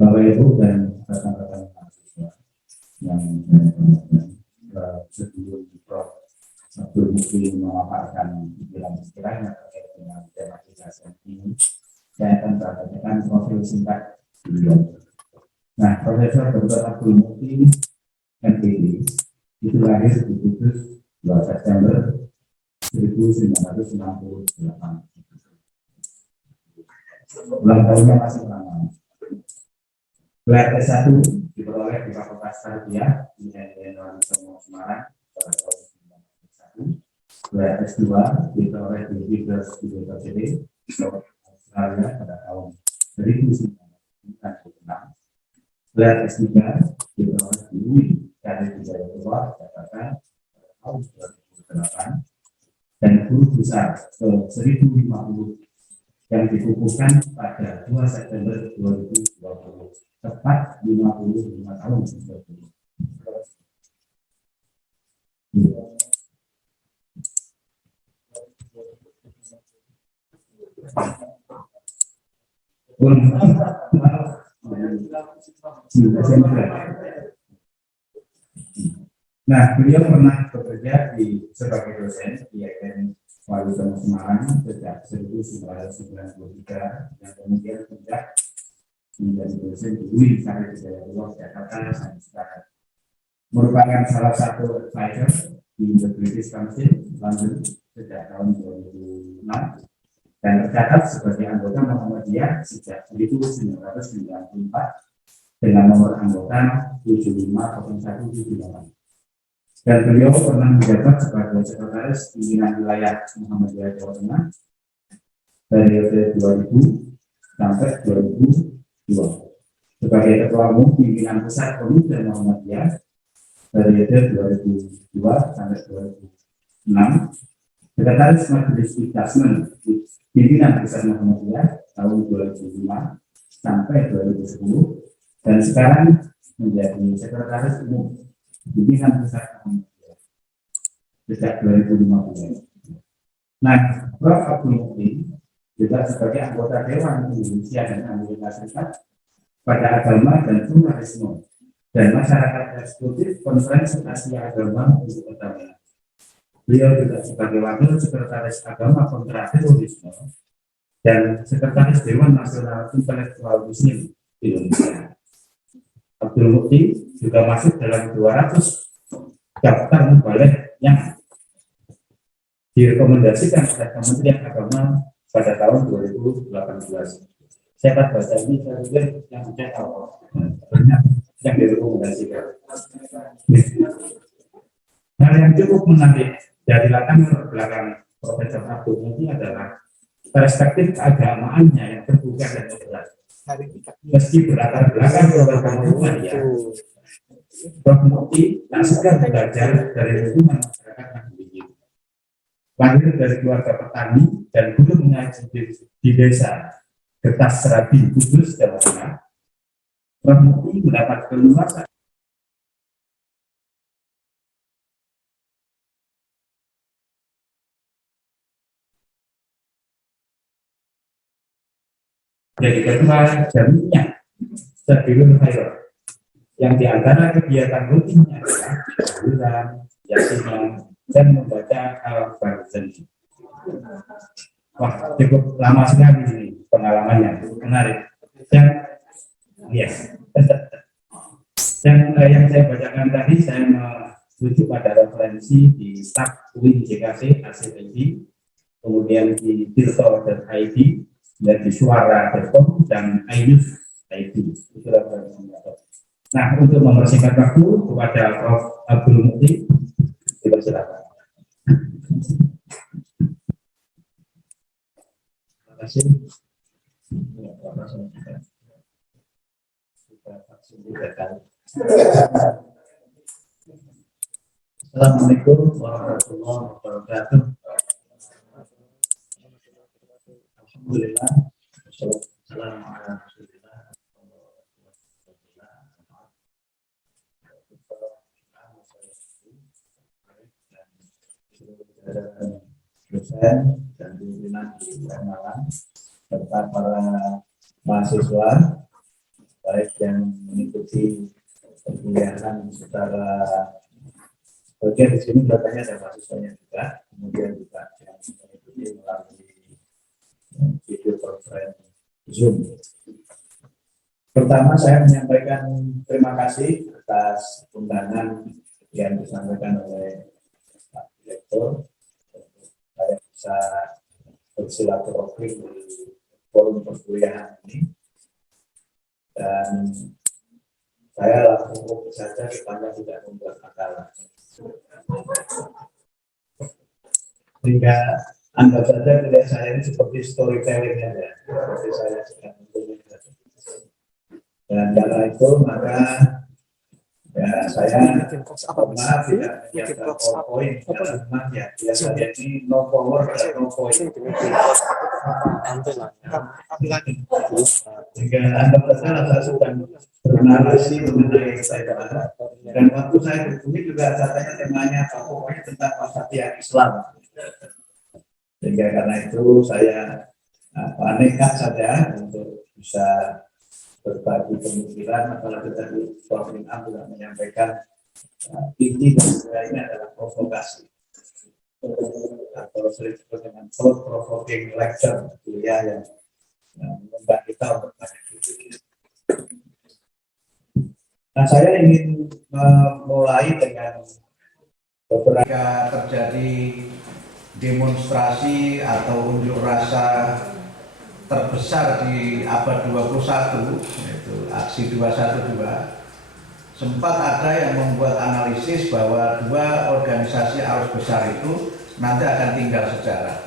Bapak Ibu dan rekan-rekan mahasiswa yang sebelum Prof. Abdul Mukti memaparkan pikiran-pikirannya terkait dengan tematisasi ini, saya akan membacakan profil singkat beliau. Nah, Profesor Dr. Abdul Mukti MPD itu lahir di Kudus 2 September 1968. Ulang tahunnya masih lama. Gelar S1 diperoleh di Fakultas Tarbiyah Universitas Semarang pada tahun 1991. Gelar S2 diperoleh di University of Australia pada tahun 1996. Gelar S3 diperoleh di UI dari Jawa Jakarta pada tahun 2008 dan guru besar ke 1050 yang dikukuhkan pada 2 September 2020, tepat 55 tahun. Nah, beliau pernah bekerja sebagai dosen di IAIN Wali Songo Semarang sejak 1993 dan kemudian pindah menjadi dosen di UI Sarjana Jawa Jakarta Sains. Merupakan salah satu advisor di The British Council London sejak tahun 2006 dan tercatat sebagai anggota Muhammadiyah sejak 1994 dengan nomor anggota 750178. Dan beliau pernah menjabat sebagai sekretaris pimpinan wilayah Muhammadiyah Jawa Tengah periode 2000 sampai 2002, sebagai ketua umum pimpinan pusat Pemuda Muhammadiyah periode 2002 sampai 2006, sekretaris Majelis Iktasmen pimpinan pusat Muhammadiyah tahun 2005 sampai 2010, dan sekarang menjadi sekretaris umum pimpinan pusat Muhammadiyah sejak 2015. Nah, Prof. Abdul Mukti juga sebagai anggota Dewan Indonesia dan Amerika Serikat pada agama dan pluralisme dan masyarakat eksekutif Konferensi Asia Agama untuk Perdamaian. Beliau juga sebagai wakil sekretaris agama kontra terorisme dan sekretaris Dewan Nasional Intelektual Muslim Indonesia. Abdul Mukti juga masuk dalam 200 daftar mubalik yang direkomendasikan oleh Kementerian Agama pada tahun 2018. Saya akan baca ini, saya pikir yang sudah tahu banyak yang direkomendasikan. Hal yang cukup menarik dari latar belakang Profesor Abdul Mukti adalah perspektif keagamaannya yang terbuka dan moderat. Meski berlatar belakang keagamaan ya, Prof. Mukti tak segan belajar dari lingkungan masyarakat yang begitu. Lahir dari keluarga petani dan guru mengaji di desa Getas Serabi, Kudus, Jawa Tengah, Prof. Mukti mendapat keluasan dari ketua Jamiah Sabilul Khair, yang diantara kegiatan rutinnya adalah tahlilan, yasinan, dan membaca Al-Baqarah. Wah, cukup lama sekali ini pengalamannya, menarik. Yang saya bacakan tadi, saya merujuk pada referensi di staf UIN JKC ACPD, kemudian di tirto.id, dan di suara.com dan iNews.id. Itu referensi. Nah, untuk mempersingkat waktu kepada Prof. Abdul Mukti, dipersilakan. Terima kasih. Assalamualaikum warahmatullahi wabarakatuh. Alhamdulillah. Assalamualaikum. Dosen dan pimpinan di Malang serta para mahasiswa baik yang mengikuti perkuliahan secara bagian di sini datanya ada mahasiswanya juga, kemudian juga yang mengikuti melalui video conference Zoom. Pertama saya menyampaikan terima kasih atas undangan yang disampaikan oleh Pak Direktur. Saya bisa bersilaturahmi di forum perkuliahan ini, dan saya langsung fokus saja supaya tidak membuat masalah. Sehingga anggap saja melihat saya ini seperti storytelling aja, seperti saya sedang menunggu. Dan karena itu maka ya saya maaf tidak menyiapkan PowerPoint karena memang ya biasanya ini no power dan no point. Sehingga anggap saja saya sedang bernarasi mengenai saya bahas. Dan waktu saya berbunyi juga katanya temanya pokoknya tentang wasatiyah Islam. Sehingga karena itu saya nekat saja untuk bisa berbagi pemikiran, apalagi tadi Prof. Inam juga menyampaikan inti dari ini adalah provokasi atau sering disebut dengan thought provoking lecture kuliah yang mengundang kita untuk banyak berpikir. Nah, saya ingin memulai dengan beberapa terjadi demonstrasi atau unjuk rasa terbesar di abad 21, yaitu aksi 212, sempat ada yang membuat analisis bahwa dua organisasi arus besar itu nanti akan tinggal sejarah.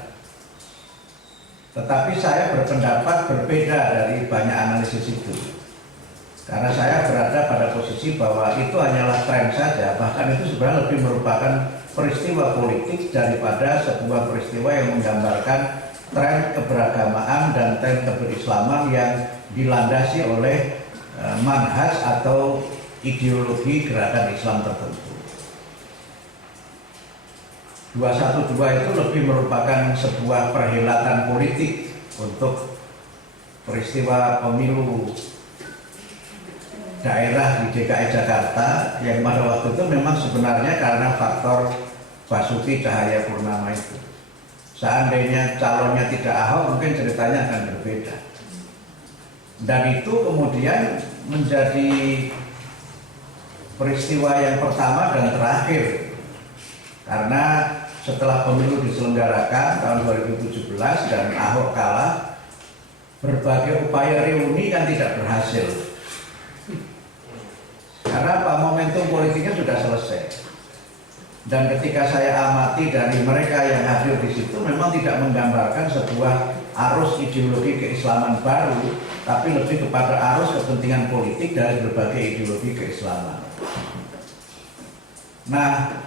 Tetapi saya berpendapat berbeda dari banyak analisis itu, karena saya berada pada posisi bahwa itu hanyalah tren saja, bahkan itu sebenarnya lebih merupakan peristiwa politik daripada sebuah peristiwa yang menggambarkan tren keberagamaan dan tren keberislaman yang dilandasi oleh manhaj atau ideologi gerakan Islam tertentu. 212 itu lebih merupakan sebuah perhelatan politik untuk peristiwa pemilu daerah di DKI Jakarta yang pada waktu itu memang sebenarnya karena faktor Basuki Cahayapurnama itu. Seandainya calonnya tidak Ahok, mungkin ceritanya akan berbeda. Dan itu kemudian menjadi peristiwa yang pertama dan terakhir, karena setelah pemilu diselenggarakan tahun 2017 dan Ahok kalah, berbagai upaya reuni kan tidak berhasil. Karena momentum politiknya sudah selesai. Dan ketika saya amati dari mereka yang hadir di situ, memang tidak menggambarkan sebuah arus ideologi keislaman baru, tapi lebih kepada arus kepentingan politik dari berbagai ideologi keislaman. Nah,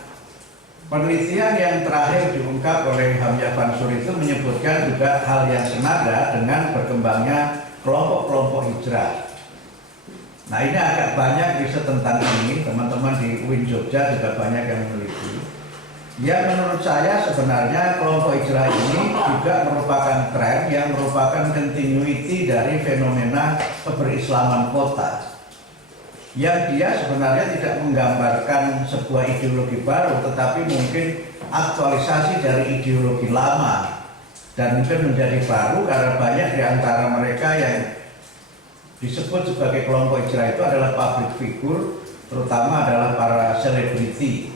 penelitian yang terakhir diungkap oleh Hamzah Fansur itu menyebutkan juga hal yang senada dengan berkembangnya kelompok-kelompok hijrah. Nah, ini agak banyak riset tentang ini, teman-teman di UIN Jogja juga banyak yang meneliti. Yang menurut saya sebenarnya kelompok hijrah ini juga merupakan tren yang merupakan continuity dari fenomena keberislaman kota. Yang dia sebenarnya tidak menggambarkan sebuah ideologi baru, tetapi mungkin aktualisasi dari ideologi lama. Dan mungkin menjadi baru karena banyak di antara mereka yang disebut sebagai kelompok hijrah itu adalah public figure, terutama adalah para selebriti,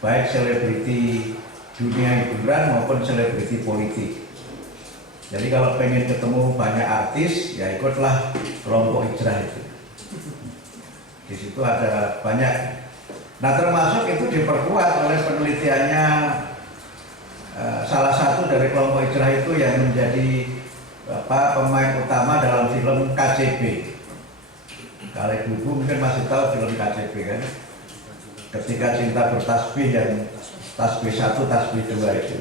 baik selebriti dunia hiburan maupun selebriti politik. Jadi kalau pengen ketemu banyak artis, ya ikutlah kelompok hijrah itu. Di situ ada banyak. Nah, termasuk itu diperkuat oleh penelitiannya salah satu dari kelompok hijrah itu yang menjadi pemain utama dalam film KCB. Kalau ibu mungkin masih tahu film KCB kan? Ketika Cinta Bertasbih yang tasbih 1, tasbih 2 itu.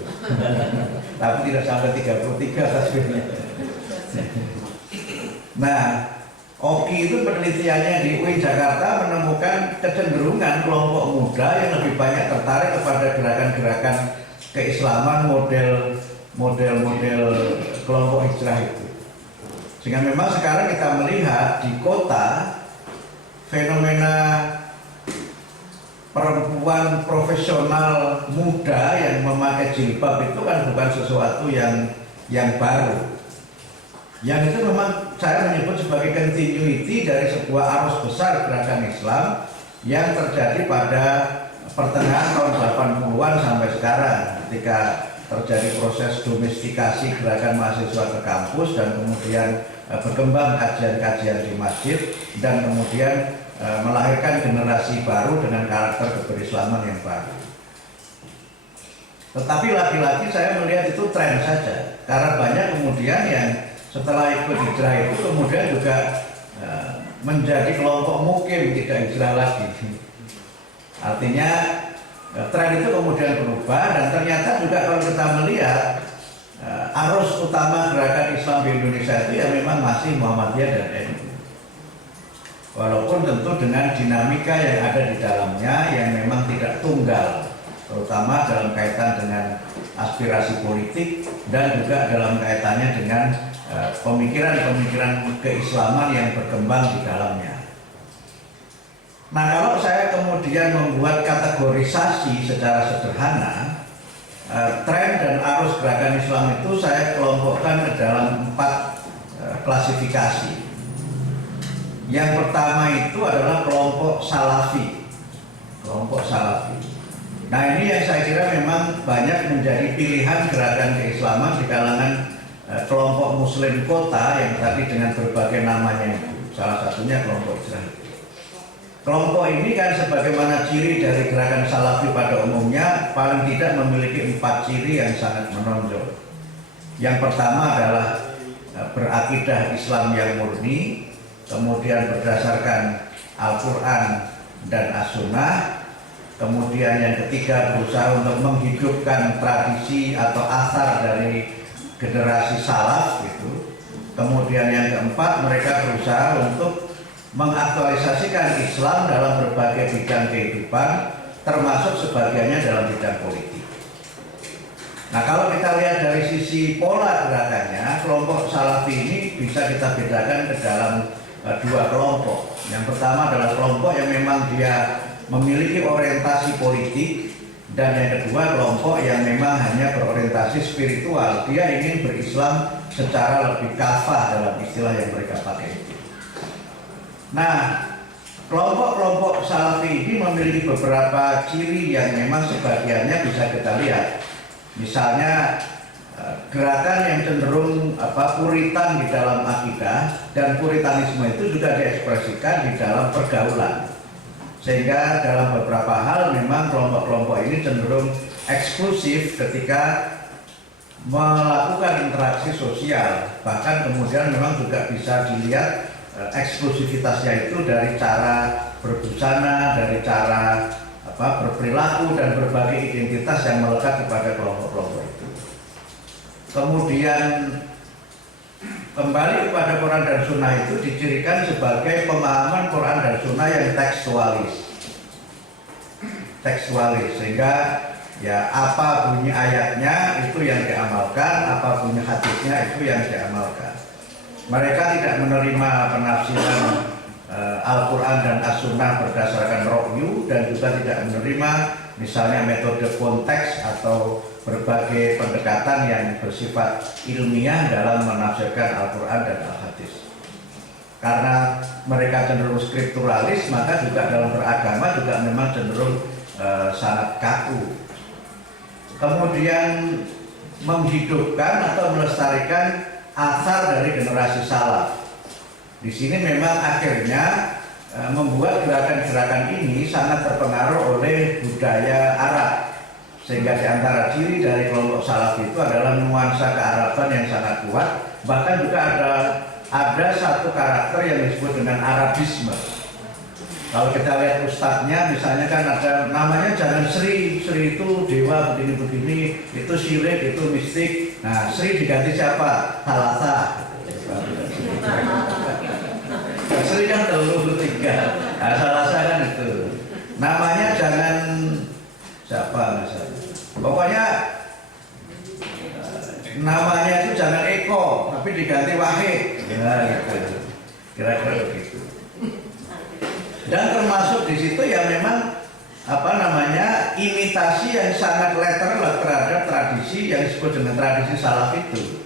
Tapi tidak sampai 33 tasbihnya. Nah, Oki itu penelitiannya di UIN Jakarta menemukan kecenderungan kelompok muda yang lebih banyak tertarik kepada gerakan-gerakan keislaman model kelompok hijrah itu. Sehingga memang sekarang kita melihat di kota fenomena perempuan profesional muda yang memakai jilbab itu kan bukan sesuatu yang baru. Yang itu memang saya menyebut sebagai continuity dari sebuah arus besar gerakan Islam yang terjadi pada pertengahan tahun 80-an sampai sekarang, ketika terjadi proses domestikasi gerakan mahasiswa ke kampus dan kemudian berkembang kajian-kajian di masjid dan kemudian melahirkan generasi baru dengan karakter keberislaman yang baru. Tetapi lagi-lagi saya melihat itu tren saja, karena banyak kemudian yang setelah ikut hijrah itu kemudian juga menjadi kelompok mukim, tidak hijrah lagi. Artinya tren itu kemudian berubah, dan ternyata juga kalau kita melihat arus utama gerakan Islam di Indonesia itu ya memang masih Muhammadiyah dan NU. Walaupun tentu dengan dinamika yang ada di dalamnya yang memang tidak tunggal, terutama dalam kaitan dengan aspirasi politik dan juga dalam kaitannya dengan pemikiran-pemikiran keislaman yang berkembang di dalamnya. Nah, kalau saya kemudian membuat kategorisasi secara sederhana, tren dan arus gerakan Islam itu saya kelompokkan ke dalam 4 klasifikasi. Yang pertama itu adalah kelompok salafi. Kelompok salafi. Nah, ini yang saya kira memang banyak menjadi pilihan gerakan keislaman di kalangan kelompok muslim kota yang tadi dengan berbagai namanya itu. Salah satunya kelompok hijrah. Kelompok ini kan sebagaimana ciri dari gerakan salafi pada umumnya paling tidak memiliki 4 ciri yang sangat menonjol. Yang pertama adalah berakidah Islam yang murni, kemudian berdasarkan Al-Quran dan As-Sunnah. Kemudian yang ketiga berusaha untuk menghidupkan tradisi atau asar dari generasi salaf gitu. Kemudian yang keempat, mereka berusaha untuk mengaktualisasikan Islam dalam berbagai bidang kehidupan, termasuk sebagiannya dalam bidang politik. Nah, kalau kita lihat dari sisi pola gerakannya, kelompok salafi ini bisa kita bedakan ke dalam 2 kelompok. Yang pertama adalah kelompok yang memang dia memiliki orientasi politik, dan yang kedua kelompok yang memang hanya berorientasi spiritual. Dia ingin berislam secara lebih kafah dalam istilah yang mereka pakai itu. Nah, kelompok-kelompok salafi ini memiliki beberapa ciri yang memang sebagiannya bisa kita lihat. Misalnya gerakan yang cenderung puritan di dalam akidah, dan puritanisme itu juga diekspresikan di dalam pergaulan. Sehingga dalam beberapa hal memang kelompok-kelompok ini cenderung eksklusif ketika melakukan interaksi sosial. Bahkan kemudian memang juga bisa dilihat eksklusivitasnya itu dari cara berbusana, dari cara berperilaku dan berbagai identitas yang melekat kepada kelompok-kelompok itu. Kemudian kembali kepada Quran dan Sunnah itu dicirikan sebagai pemahaman Quran dan Sunnah yang tekstualis, sehingga ya apa bunyi ayatnya itu yang diamalkan, apa bunyi hadisnya itu yang diamalkan. Mereka tidak menerima penafsiran Al-Quran dan As-Sunnah berdasarkan ra'yu, dan juga tidak menerima misalnya metode konteks atau berbagai pendekatan yang bersifat ilmiah dalam menafsirkan Al-Quran dan Al-Hadis. Karena mereka cenderung skripturalis, maka juga dalam beragama juga memang cenderung sangat kaku. Kemudian menghidupkan atau melestarikan asar dari generasi salaf. Di sini memang akhirnya membuat gerakan-gerakan ini sangat terpengaruh oleh budaya Arab. Sehingga di antara ciri dari kelompok salaf itu adalah nuansa kearaban yang sangat kuat. Bahkan juga ada satu karakter yang disebut dengan Arabisme. Kalau kita lihat ustadznya, misalnya kan ada namanya jangan Sri itu dewa begini-begini, itu syirik, itu mistik. Nah, Sri diganti siapa? Salasa. Sri kan telur 3. Nah, Salasa kan itu. Namanya jangan siapa misalnya. Pokoknya namanya itu jangan Eko, tapi diganti Wahid. Ya, gitu. Kira-kira begitu. Dan termasuk di situ ya memang imitasi yang sangat literal terhadap tradisi yang disebut dengan tradisi salaf itu.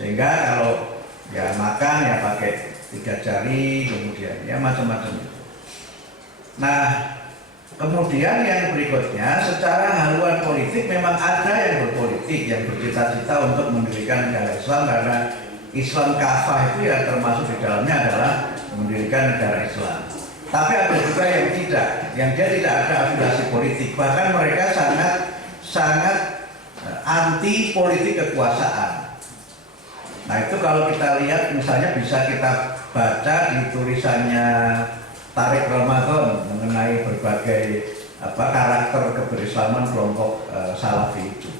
Sehingga kalau ya makan ya pakai 3 jari, kemudian ya macam-macam. Nah, kemudian yang berikutnya, secara haluan politik memang ada yang berpolitik, yang bercita-cita untuk mendirikan negara Islam, karena Islam kafah itu ya termasuk di dalamnya adalah mendirikan negara Islam. Tapi ada juga yang tidak, yang dia tidak ada afiliasi politik, bahkan mereka sangat anti politik kekuasaan. Nah itu kalau kita lihat misalnya bisa kita baca di tulisannya Tariq Ramadan mengenai berbagai karakter keberislaman kelompok Salafi itu.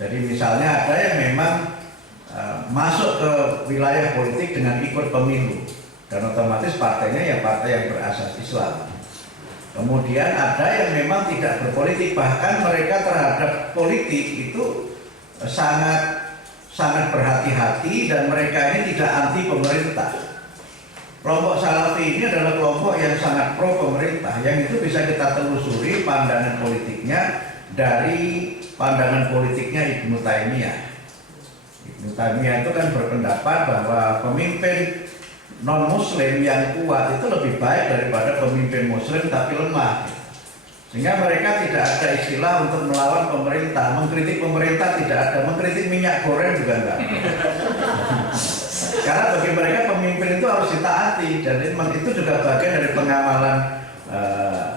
Jadi misalnya ada yang memang masuk ke wilayah politik dengan ikut pemilu, dan otomatis partainya ya partai yang berasas Islam. Kemudian ada yang memang tidak berpolitik, bahkan mereka terhadap politik itu sangat berhati-hati, dan mereka ini tidak anti pemerintah. Kelompok Salafi ini adalah kelompok yang sangat pro pemerintah, yang itu bisa kita telusuri pandangan politiknya dari pandangan politiknya Ibnu Taimiyah. Ibnu Taimiyah itu kan berpendapat bahwa pemimpin non-muslim yang kuat itu lebih baik daripada pemimpin muslim tapi lemah. Sehingga mereka tidak ada istilah untuk melawan pemerintah, mengkritik pemerintah tidak ada, mengkritik minyak goreng juga enggak. Karena bagi mereka pemimpin itu harus ditaati, dan itu juga bagian dari pengamalan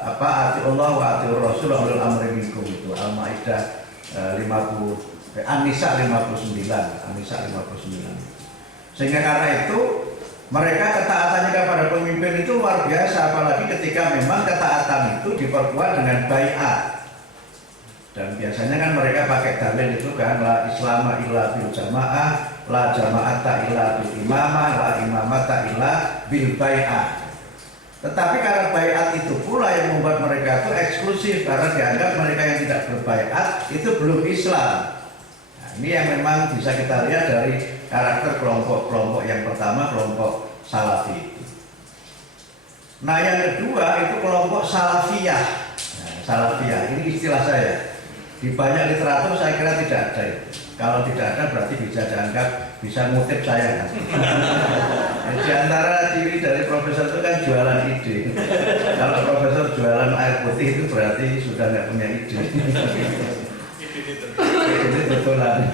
ati Allah wa ati Rasul wa ulul amri minkum itu Al-Maidah 50 An-Nisa 59. Sehingga karena itu mereka ketaatannya kepada pemimpin itu luar biasa, apalagi ketika memang ketaatan itu diperkuat dengan baiat. Dan biasanya kan mereka pakai dalil itu kan, la islama illa bil jamaah, la jama'ata illa bil imamah, la imamata illa bil bai'ah. Tetapi karena baiat itu pula yang membuat mereka itu eksklusif, karena dianggap mereka yang tidak berbaiat itu belum Islam. Nah, ini yang memang bisa kita lihat dari karakter kelompok-kelompok yang pertama, kelompok Salafi. Nah yang kedua itu kelompok Salafiyah. Nah, Salafiyah ini istilah saya. Di banyak literatur saya kira tidak ada itu. Kalau tidak ada berarti bisa dianggap bisa ngutip saya. Di antara ciri dari profesor itu kan jualan ide. Kalau profesor jualan air putih itu berarti sudah nggak punya ide. Ini betulan.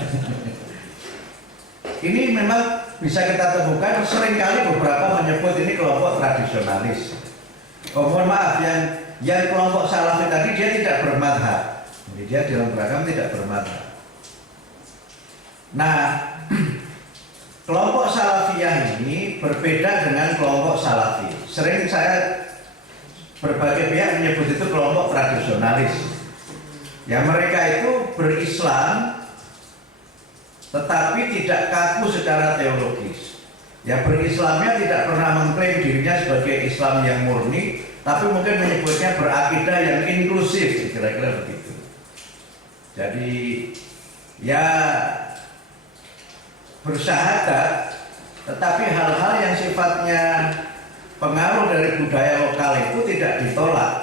Ini memang bisa kita temukan seringkali beberapa menyebut ini kelompok tradisionalis. Oh, mohon maaf, yang kelompok Salafi tadi dia tidak bermadhab. Jadi dia dalam beragama tidak bermadhab. Nah, kelompok Salafiyah ini berbeda dengan kelompok Salafi. Sering saya berbagai pihak menyebut itu kelompok tradisionalis. Ya mereka itu berislam tetapi tidak kaku secara teologis. Ya berislamnya tidak pernah mengklaim dirinya sebagai Islam yang murni, tapi mungkin menyebutnya berakidah yang inklusif, kira-kira begitu. Jadi ya bersyahadat, tetapi hal-hal yang sifatnya pengaruh dari budaya lokal itu tidak ditolak.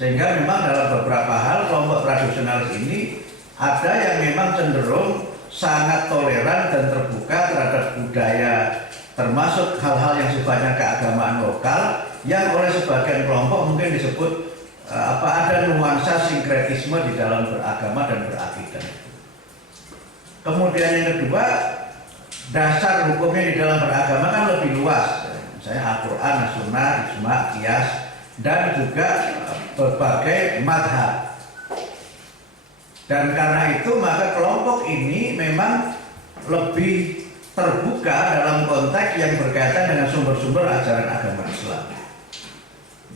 Sehingga memang dalam beberapa hal kelompok tradisionalis ini ada yang memang cenderung sangat toleran dan terbuka terhadap budaya, termasuk hal-hal yang sifatnya keagamaan lokal, yang oleh sebagian kelompok mungkin disebut ada nuansa sinkretisme di dalam beragama dan berakidah. Kemudian yang kedua, dasar hukumnya di dalam beragama kan lebih luas, misalnya Al-Quran, As-Sunnah, Ijma, Qiyas, dan juga berbagai madhab. Dan karena itu maka kelompok ini memang lebih terbuka dalam konteks yang berkaitan dengan sumber-sumber ajaran agama Islam.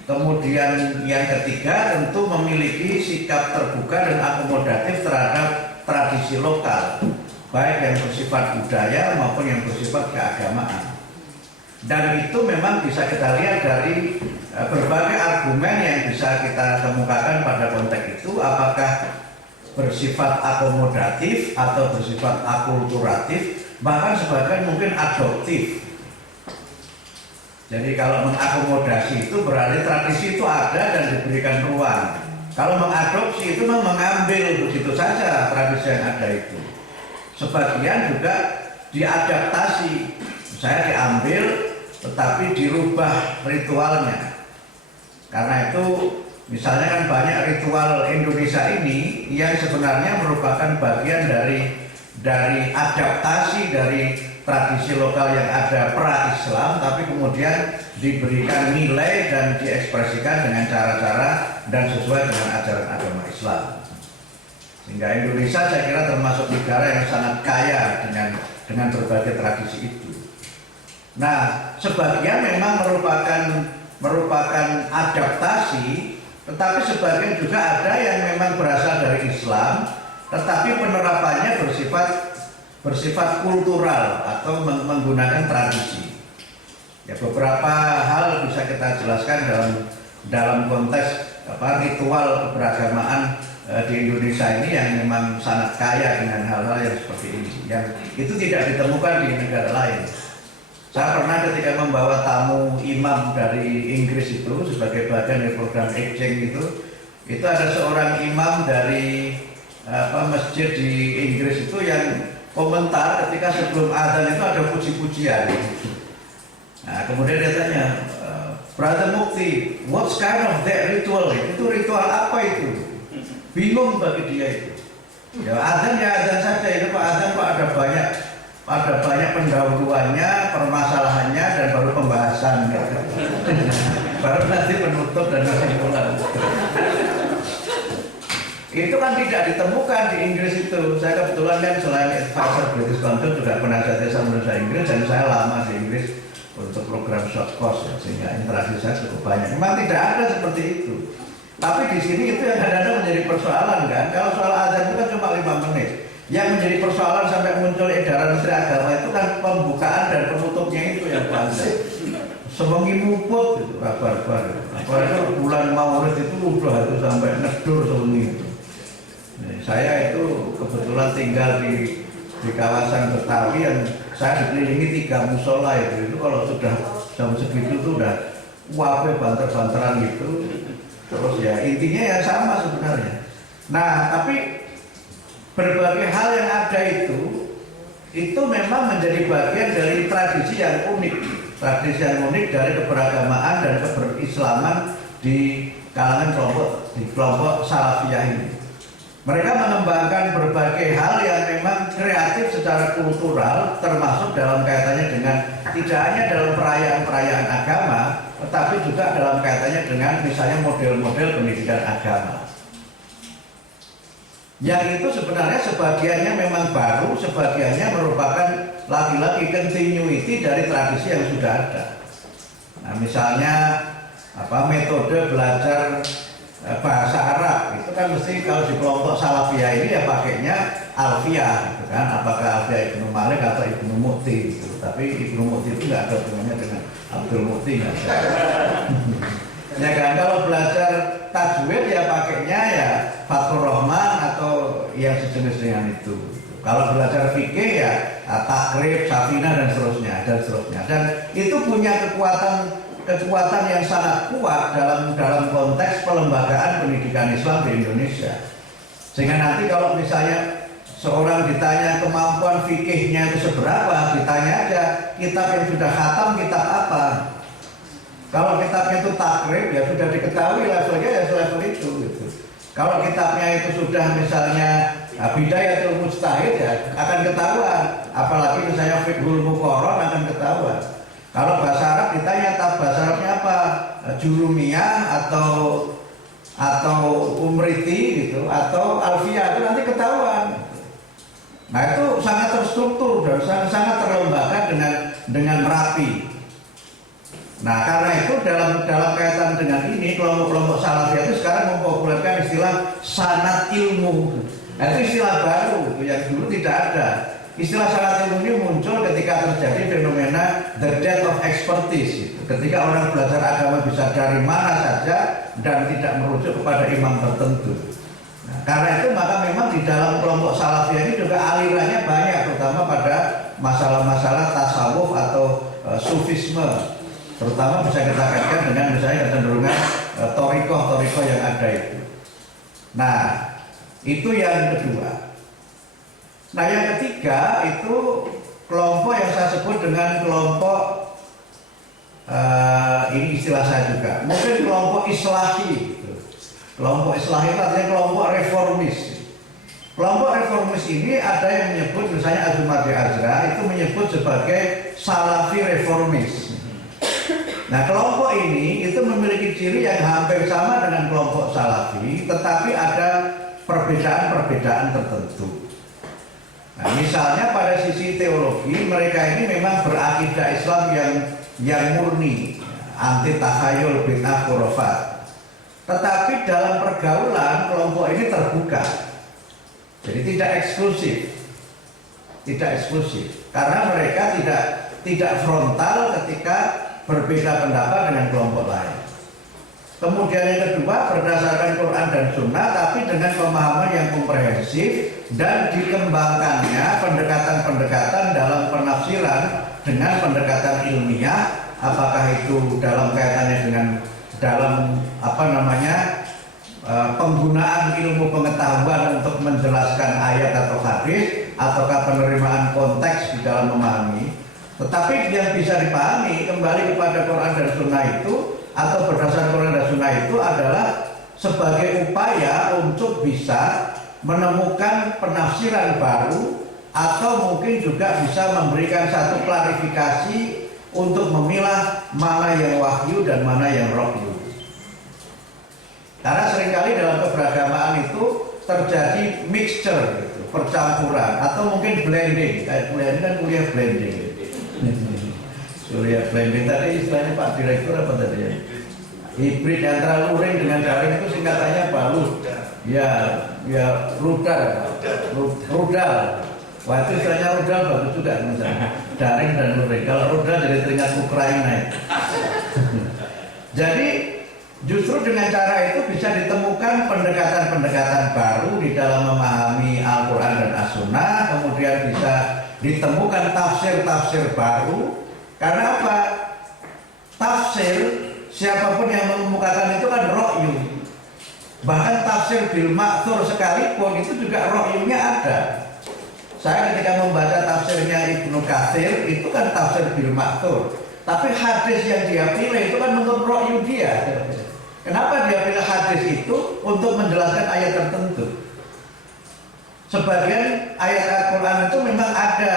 Kemudian yang ketiga tentu memiliki sikap terbuka dan akomodatif terhadap tradisi lokal, baik yang bersifat budaya maupun yang bersifat keagamaan. Dan itu memang bisa kita lihat dari berbagai argumen yang bisa kita kemukakan pada konteks itu, apakah bersifat akomodatif atau bersifat akulturatif, bahkan sebagian mungkin adoptif. Jadi kalau mengakomodasi itu berarti tradisi itu ada dan diberikan ruang. Kalau mengadopsi itu mengambil begitu saja tradisi yang ada itu. Sebagian juga diadaptasi, saya diambil tetapi dirubah ritualnya. Karena itu misalnya kan banyak ritual Indonesia ini yang sebenarnya merupakan bagian dari adaptasi dari tradisi lokal yang ada pra-Islam, tapi kemudian diberikan nilai dan diekspresikan dengan cara-cara dan sesuai dengan ajaran agama Islam. Sehingga Indonesia saya kira termasuk negara yang sangat kaya dengan berbagai tradisi itu. Nah, sebagian memang merupakan adaptasi, tetapi sebagian juga ada yang memang berasal dari Islam, tetapi penerapannya bersifat kultural atau menggunakan tradisi. Ya, beberapa hal bisa kita jelaskan dalam konteks ritual keberagamaan di Indonesia ini yang memang sangat kaya dengan hal-hal yang seperti ini, yang itu tidak ditemukan di negara lain. Saya pernah ketika membawa tamu imam dari Inggris itu sebagai bagian dari program exchange itu ada seorang imam dari masjid di Inggris itu yang komentar ketika sebelum adzan itu ada puji-pujian. Nah, kemudian dia tanya, Brother Mukti, what kind of that ritual? Itu ritual apa itu? Bingung bagi dia itu. Ya adzan saja itu Pak, adzan kok ada banyak pendahuluannya, permasalahannya dan baru pembahasan. Baru nanti penutup dan kesimpulan. Itu kan tidak ditemukan di Inggris itu. Saya kebetulan kan selain advisor British Council juga penasihat desa bahasa Inggris, dan saya lama di Inggris untuk program short course, ya, sehingga interaksi saya cukup banyak. Memang tidak ada seperti itu. Tapi di sini itu yang kadang-kadang menjadi persoalan kan. Kalau soal azan itu kan cuma 5 menit. Yang menjadi persoalan sampai muncul edaran Menteri Agama itu kan pembukaan dan penutupnya itu yang panjang. Semengi muput itu kabar-kabar. Apalagi bulan Maulid itu udah itu sampai nedur semengi itu. Saya itu kebetulan tinggal di kawasan Betawi yang saya dikelilingi 3 musola itu kalau sudah jam segitu tuh udah wabe banter-banteran gitu. Terus ya intinya ya sama sebenarnya. Nah, tapi berbagai hal yang ada itu memang menjadi bagian dari tradisi yang unik. Tradisi yang unik dari keberagamaan dan keberislaman di kalangan kelompok Salafiyah ini. Mereka mengembangkan berbagai hal yang memang kreatif secara kultural, termasuk dalam kaitannya dengan tidak hanya dalam perayaan-perayaan agama, tetapi juga dalam kaitannya dengan misalnya model-model pendidikan agama. Yang itu sebenarnya sebagiannya memang baru, sebagiannya merupakan lagi-lagi continuity dari tradisi yang sudah ada. Nah, misalnya metode belajar bahasa Arab itu kan mesti kalau di kelompok Salafiyah ini ya pakainya Alfiyah gitu kan, apakah Alfiyah Ibnu Malik atau Ibnu Mukti gitu. Tapi Ibnu Mukti itu nggak ada hubungannya dengan Abdul Mukti, nggak ada. Ya kan, kalau belajar tajwid ya pakainya ya Fathur Rahman atau yang sejenis dengan itu. Kalau belajar fikih ya Takrib, Safinah dan seterusnya. Dan itu punya kekuatan yang sangat kuat dalam konteks pelembagaan pendidikan Islam di Indonesia. Sehingga nanti kalau misalnya seorang ditanya kemampuan fikihnya itu seberapa, ditanya aja kitab yang sudah khatam kitab apa. Kalau kitabnya itu takrib ya sudah diketahui levelnya ya selevel itu gitu. Kalau kitabnya itu sudah misalnya Bidayatul Mujtahid ya akan ketahuan, apalagi misalnya Fiqhul Muqarrar akan ketahuan. Kalau bahasa Arab ditanya bahasa Arabnya apa, Jurumiyah atau Umriti gitu, atau Alfiyah itu nanti ketahuan. Nah itu sangat terstruktur dan sangat terlembaga dengan rapi. Nah karena itu dalam kaitan dengan ini kelompok-kelompok Salafiyah itu sekarang mempopulerkan istilah sanad ilmu. Nah, itu istilah baru yang dulu tidak ada. Istilah sanad ilmu ini muncul ketika terjadi fenomena the death of expertise. Ketika orang belajar agama bisa dari mana saja dan tidak merujuk kepada imam tertentu. Nah, karena itu maka memang di dalam kelompok Salafiyah ini juga alirannya banyak, terutama pada masalah-masalah tasawuf atau sufisme, terutama bisa kita kaitkan dengan misalnya kecenderungan torikoh yang ada itu. Nah, itu yang kedua. Nah, yang ketiga itu kelompok yang saya sebut dengan kelompok ini istilah saya juga, mungkin kelompok islahi. Kelompok islahi itu artinya kelompok reformis. Kelompok reformis ini ada yang menyebut, misalnya Azumati Azra itu menyebut sebagai Salafi reformis. Nah, kelompok ini itu memiliki ciri yang hampir sama dengan kelompok Salafi, tetapi ada perbedaan-perbedaan tertentu. Nah, misalnya pada sisi teologi, mereka ini memang berakidah Islam yang murni, anti takhayul, bid'ah, khurafat. Tetapi dalam pergaulan kelompok ini terbuka, jadi tidak eksklusif, karena mereka tidak frontal ketika berbeda pendapat dengan kelompok lain. Kemudian yang kedua, berdasarkan Quran dan Sunnah, tapi dengan pemahaman yang komprehensif dan dikembangkannya pendekatan-pendekatan dalam penafsiran dengan pendekatan ilmiah, apakah itu dalam kaitannya dengan penggunaan ilmu pengetahuan untuk menjelaskan ayat atau hadis, ataukah penerimaan konteks di dalam memahami. Tetapi yang bisa dipahami kembali kepada Quran dan Sunnah itu, atau berdasarkan Quran dan Sunnah itu adalah sebagai upaya untuk bisa menemukan penafsiran baru, atau mungkin juga bisa memberikan satu klarifikasi untuk memilah mana yang wahyu dan mana yang rohyu. Karena seringkali dalam keberagamaan itu terjadi mixture gitu, percampuran atau mungkin blending. Kayak blending kan kuliah blending. Kuliah blending tadi istilahnya Pak Direktur apa tadi ya? Hibrid antara luring dengan daring itu singkatannya apa? Rudal. Wah, itu istilahnya rudal bagus juga misalnya. Daring dan luring. Kalau rudal jadi teringat Ukraina. Jadi justru dengan cara itu bisa ditemukan pendekatan-pendekatan baru di dalam memahami Al-Quran dan As-Sunnah, kemudian bisa ditemukan tafsir-tafsir baru. Karena apa? Tafsir, siapapun yang mengemukakan itu kan ro'yu. Bahkan tafsir bil ma'thur sekalipun itu juga ro'yunya ada. Saya ketika membaca tafsirnya Ibnu Katsir itu kan tafsir bil ma'thur, tapi hadis yang dia pilih itu kan menurut ro'yu dia. Kenapa dia pilih hadis itu? Untuk menjelaskan ayat tertentu. Sebagian ayat Al-Quran itu memang ada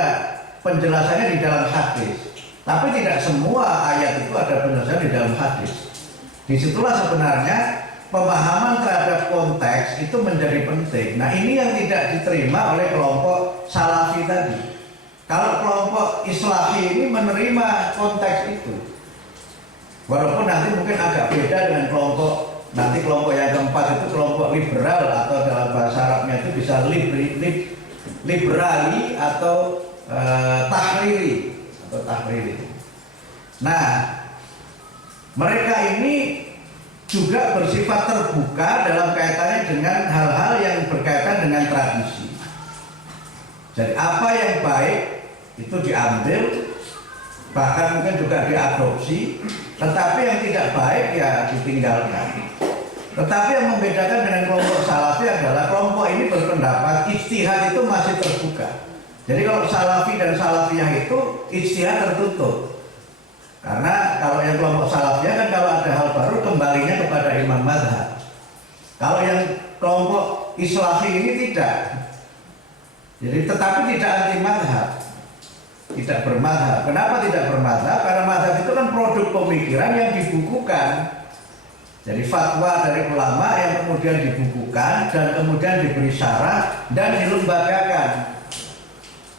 penjelasannya di dalam hadis, tapi tidak semua ayat itu ada penjelasan di dalam hadis. Disitulah sebenarnya pemahaman terhadap konteks itu menjadi penting. Nah, ini yang tidak diterima oleh kelompok Salafi tadi. Kalau kelompok Islahi ini menerima konteks itu, walaupun nanti mungkin agak beda dengan kelompok yang keempat itu kelompok liberal, atau dalam bahasa Arabnya itu bisa liberali atau tahriri. Nah, mereka ini juga bersifat terbuka dalam kaitannya dengan hal-hal yang berkaitan dengan tradisi. Jadi apa yang baik itu diambil, bahkan mungkin juga diadopsi, tetapi yang tidak baik ya ditinggalkan. Tetapi yang membedakan dengan kelompok Salafi adalah kelompok ini berpendapat ijtihad itu masih terbuka. Jadi kalau Salafi dan Salafiyah itu ijtihad tertutup. Karena kalau yang kelompok Salafiyah kan kalau ada hal baru kembalinya kepada imam mazhab. Kalau yang kelompok Islahi ini tidak. Jadi tetapi tidak anti mazhab, tidak bermazhab. Kenapa tidak bermazhab? Karena mazhab itu kan produk pemikiran yang dibukukan. Jadi fatwa dari ulama yang kemudian dibukukan dan kemudian diberi syarah dan dilembagakan.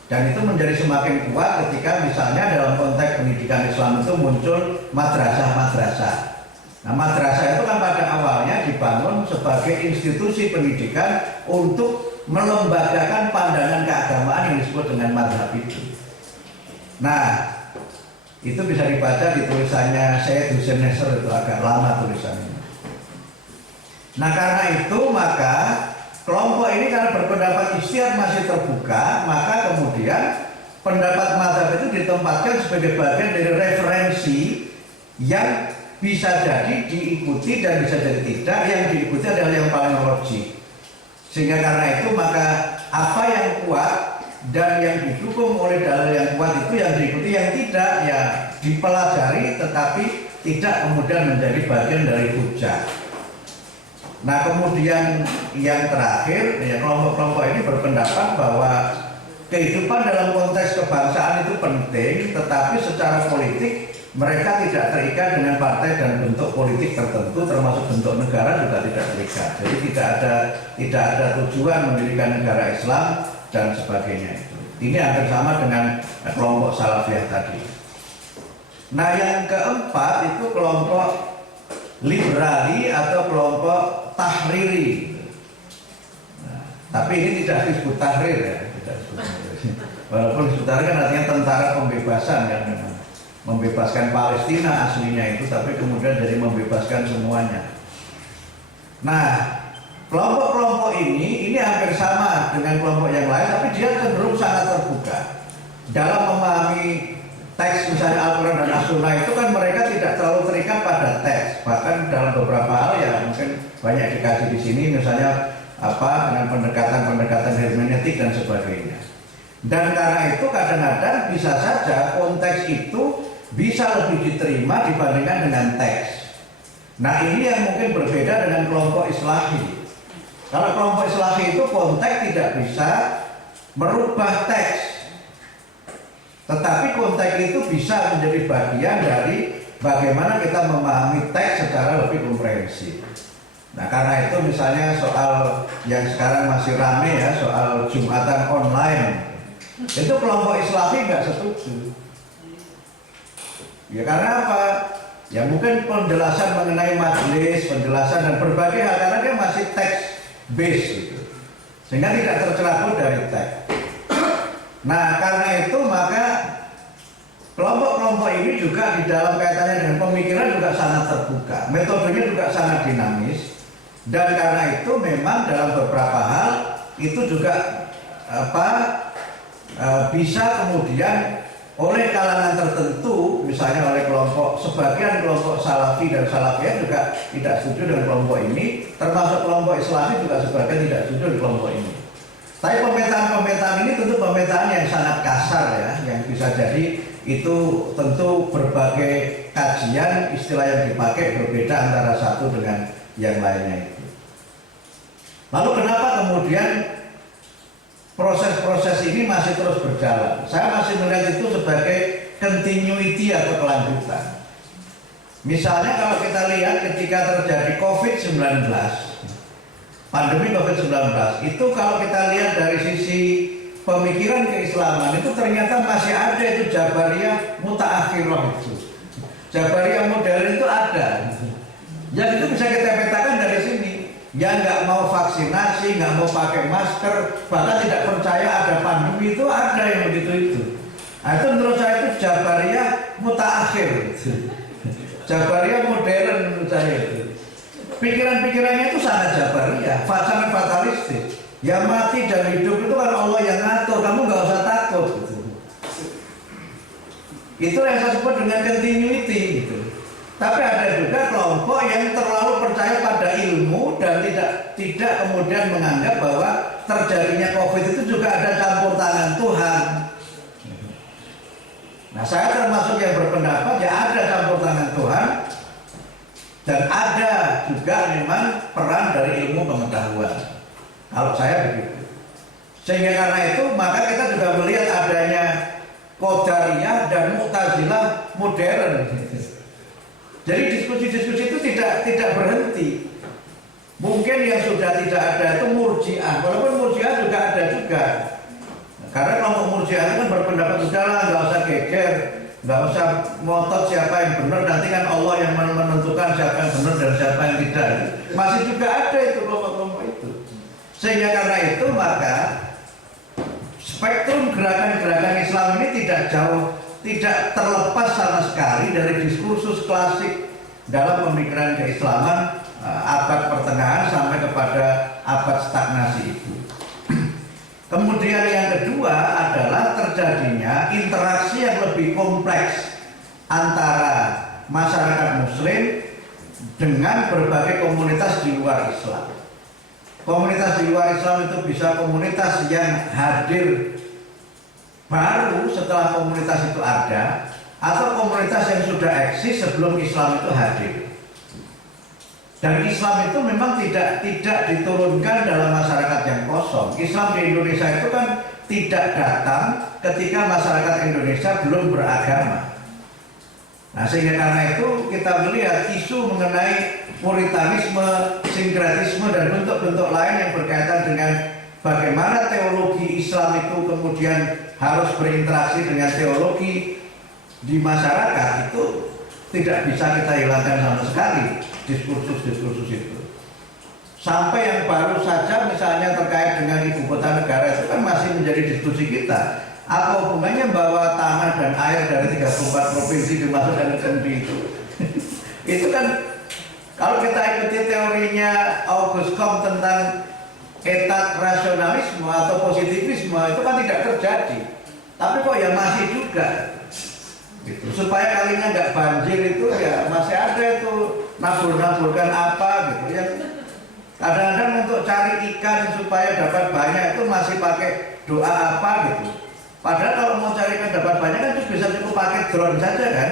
Dan itu menjadi semakin kuat ketika misalnya dalam konteks pendidikan Islam itu muncul madrasah-madrasah. Nah, madrasah itu kan pada awalnya dibangun sebagai institusi pendidikan untuk melembagakan pandangan keagamaan yang disebut dengan mazhab itu. Nah, itu bisa dibaca di tulisannya Syekh Hussein Nasr, itu agak lama tulisannya. Nah, karena itu maka kelompok ini karena berpendapat ijtihad masih terbuka, maka kemudian pendapat mazhab itu ditempatkan sebagai bagian dari referensi yang bisa jadi diikuti dan bisa jadi tidak. Yang diikuti adalah yang paling logik. Sehingga karena itu maka apa yang kuat dan yang didukung oleh dalil yang kuat itu yang diikuti, yang tidak ya dipelajari tetapi tidak kemudian menjadi bagian dari hujah. Nah kemudian yang terakhir ya kelompok-kelompok ini berpendapat bahwa kehidupan dalam konteks kebangsaan itu penting, tetapi secara politik mereka tidak terikat dengan partai dan bentuk politik tertentu, termasuk bentuk negara juga tidak terikat. Jadi tidak ada tujuan mendirikan negara Islam dan sebagainya itu. Ini hampir sama dengan kelompok Salafiyah tadi. Nah yang keempat itu kelompok liberali atau kelompok tahriri. Nah, tapi ini tidak disebut tahrir ya, tidak disebut tahrir. Walaupun disebut tahrir kan artinya tentara pembebasan kan memang. Membebaskan Palestina aslinya itu, tapi kemudian jadi membebaskan semuanya. Nah, kelompok-kelompok ini hampir sama dengan kelompok yang lain, tapi dia cenderung sangat terbuka dalam memahami teks, misalnya Al-Quran dan As-Sunnah itu kan mereka tidak terlalu terikat pada teks. Bahkan dalam beberapa hal ya mungkin banyak dikaji di sini, misalnya apa dengan pendekatan hermeneutik dan sebagainya. Dan karena itu kadang-kadang bisa saja konteks itu bisa lebih diterima dibandingkan dengan teks. Nah ini yang mungkin berbeda dengan kelompok Islahi. Kalau kelompok Islahi itu konteks tidak bisa merubah teks, tetapi konteks itu bisa menjadi bagian dari bagaimana kita memahami teks secara lebih komprehensif. Nah karena itu misalnya soal yang sekarang masih rame ya, soal Jumatan online, itu kelompok Islahi nggak setuju. Ya karena apa? Ya mungkin penjelasan mengenai majelis, penjelasan dan berbagai hal, karena dia masih teks base gitu. Sehingga tidak tercerabut dari teks. Nah karena itu maka kelompok-kelompok ini juga di dalam kaitannya dengan pemikiran juga sangat terbuka. Metodenya juga sangat dinamis. Dan karena itu memang dalam beberapa hal itu juga bisa kemudian oleh kalangan tertentu, misalnya oleh sebagian kelompok Salafi dan Salafiyah juga tidak setuju dengan kelompok ini, termasuk kelompok Islami juga sebagian tidak setuju dengan kelompok ini. Tapi pemetaan ini tentu pemetaan yang sangat kasar ya, yang bisa jadi itu tentu berbagai kajian, istilah yang dipakai berbeda antara satu dengan yang lainnya itu. Lalu kenapa kemudian proses-proses ini masih terus berjalan? Saya masih melihat itu sebagai continuity atau kelanjutan. Misalnya kalau kita lihat ketika terjadi COVID-19, pandemi COVID-19, itu kalau kita lihat dari sisi pemikiran keislaman itu ternyata masih ada itu Jabariyah mutaakhirah itu. Jabariyah modern itu ada. Yang itu bisa kita petakan dari sini. Yang nggak mau vaksinasi, nggak mau pakai masker, bahkan tidak percaya ada pandemi itu ada yang begitu itu. Nah, itu menurut saya itu Jabariyah mutaakhir, Jabariyah modern menurut saya itu. Pikiran-pikirannya itu sangat Jabariyah, sangat fatalistis. Ya mati dan hidup itu kan Allah yang ngatur, kamu nggak usah takut. Itu yang saya sebut dengan continuity gitu. Tapi ada juga kelompok yang terlalu percaya pada ilmu dan tidak kemudian menganggap bahwa terjadinya COVID itu juga ada campur tangan Tuhan. Nah saya termasuk yang berpendapat ya ada campur tangan Tuhan dan ada juga memang peran dari ilmu pengetahuan. Kalau saya begitu. Sehingga karena itu maka kita juga melihat adanya Qadariyah dan Mu'tazilah modern. Jadi diskusi-diskusi itu tidak berhenti. Mungkin yang sudah tidak ada itu Murji'ah, walaupun Murji'ah juga ada juga. Karena kelompok Murji'ah itu kan berpendapat sudahlah, nggak usah geger, nggak usah ngotot siapa yang benar, nanti kan Allah yang menentukan siapa yang benar dan siapa yang tidak. Masih juga ada itu kelompok-kelompok itu. Sehingga karena itu maka spektrum gerakan-gerakan Islam ini tidak terlepas sama sekali dari diskursus klasik dalam pemikiran keislaman abad pertengahan sampai kepada abad stagnasi itu. Kemudian yang kedua adalah terjadinya interaksi yang lebih kompleks antara masyarakat Muslim dengan berbagai komunitas di luar Islam. Komunitas di luar Islam itu bisa komunitas yang hadir baru setelah komunitas itu ada, atau komunitas yang sudah eksis sebelum Islam itu hadir. Dan Islam itu memang tidak diturunkan dalam masyarakat yang kosong. Islam di Indonesia itu kan tidak datang ketika masyarakat Indonesia belum beragama. Nah, sehingga karena itu kita melihat isu mengenai puritanisme, sinkretisme, dan bentuk-bentuk lain yang berkaitan dengan bagaimana teologi Islam itu kemudian harus berinteraksi dengan teologi di masyarakat, itu tidak bisa kita hilangkan sama sekali diskursus-diskursus itu. Sampai yang baru saja misalnya terkait dengan ibu kota negara itu kan masih menjadi diskusi kita. Apa hubungannya bahwa tanah dan air dari 34 provinsi dimasukkan ke NB itu? Itu kan kalau kita ikuti teorinya Auguste Comte tentang etat rasionalisme atau positivisme, itu kan tidak terjadi. Tapi kok ya masih juga. Gitu. Supaya kalinya nggak banjir itu ya masih ada itu nabur-naburkan apa gitu ya. Kadang-kadang untuk cari ikan supaya dapat banyak itu masih pakai doa apa gitu. Padahal kalau mau cari ikan dapat banyak kan itu bisa cukup pakai drone saja kan.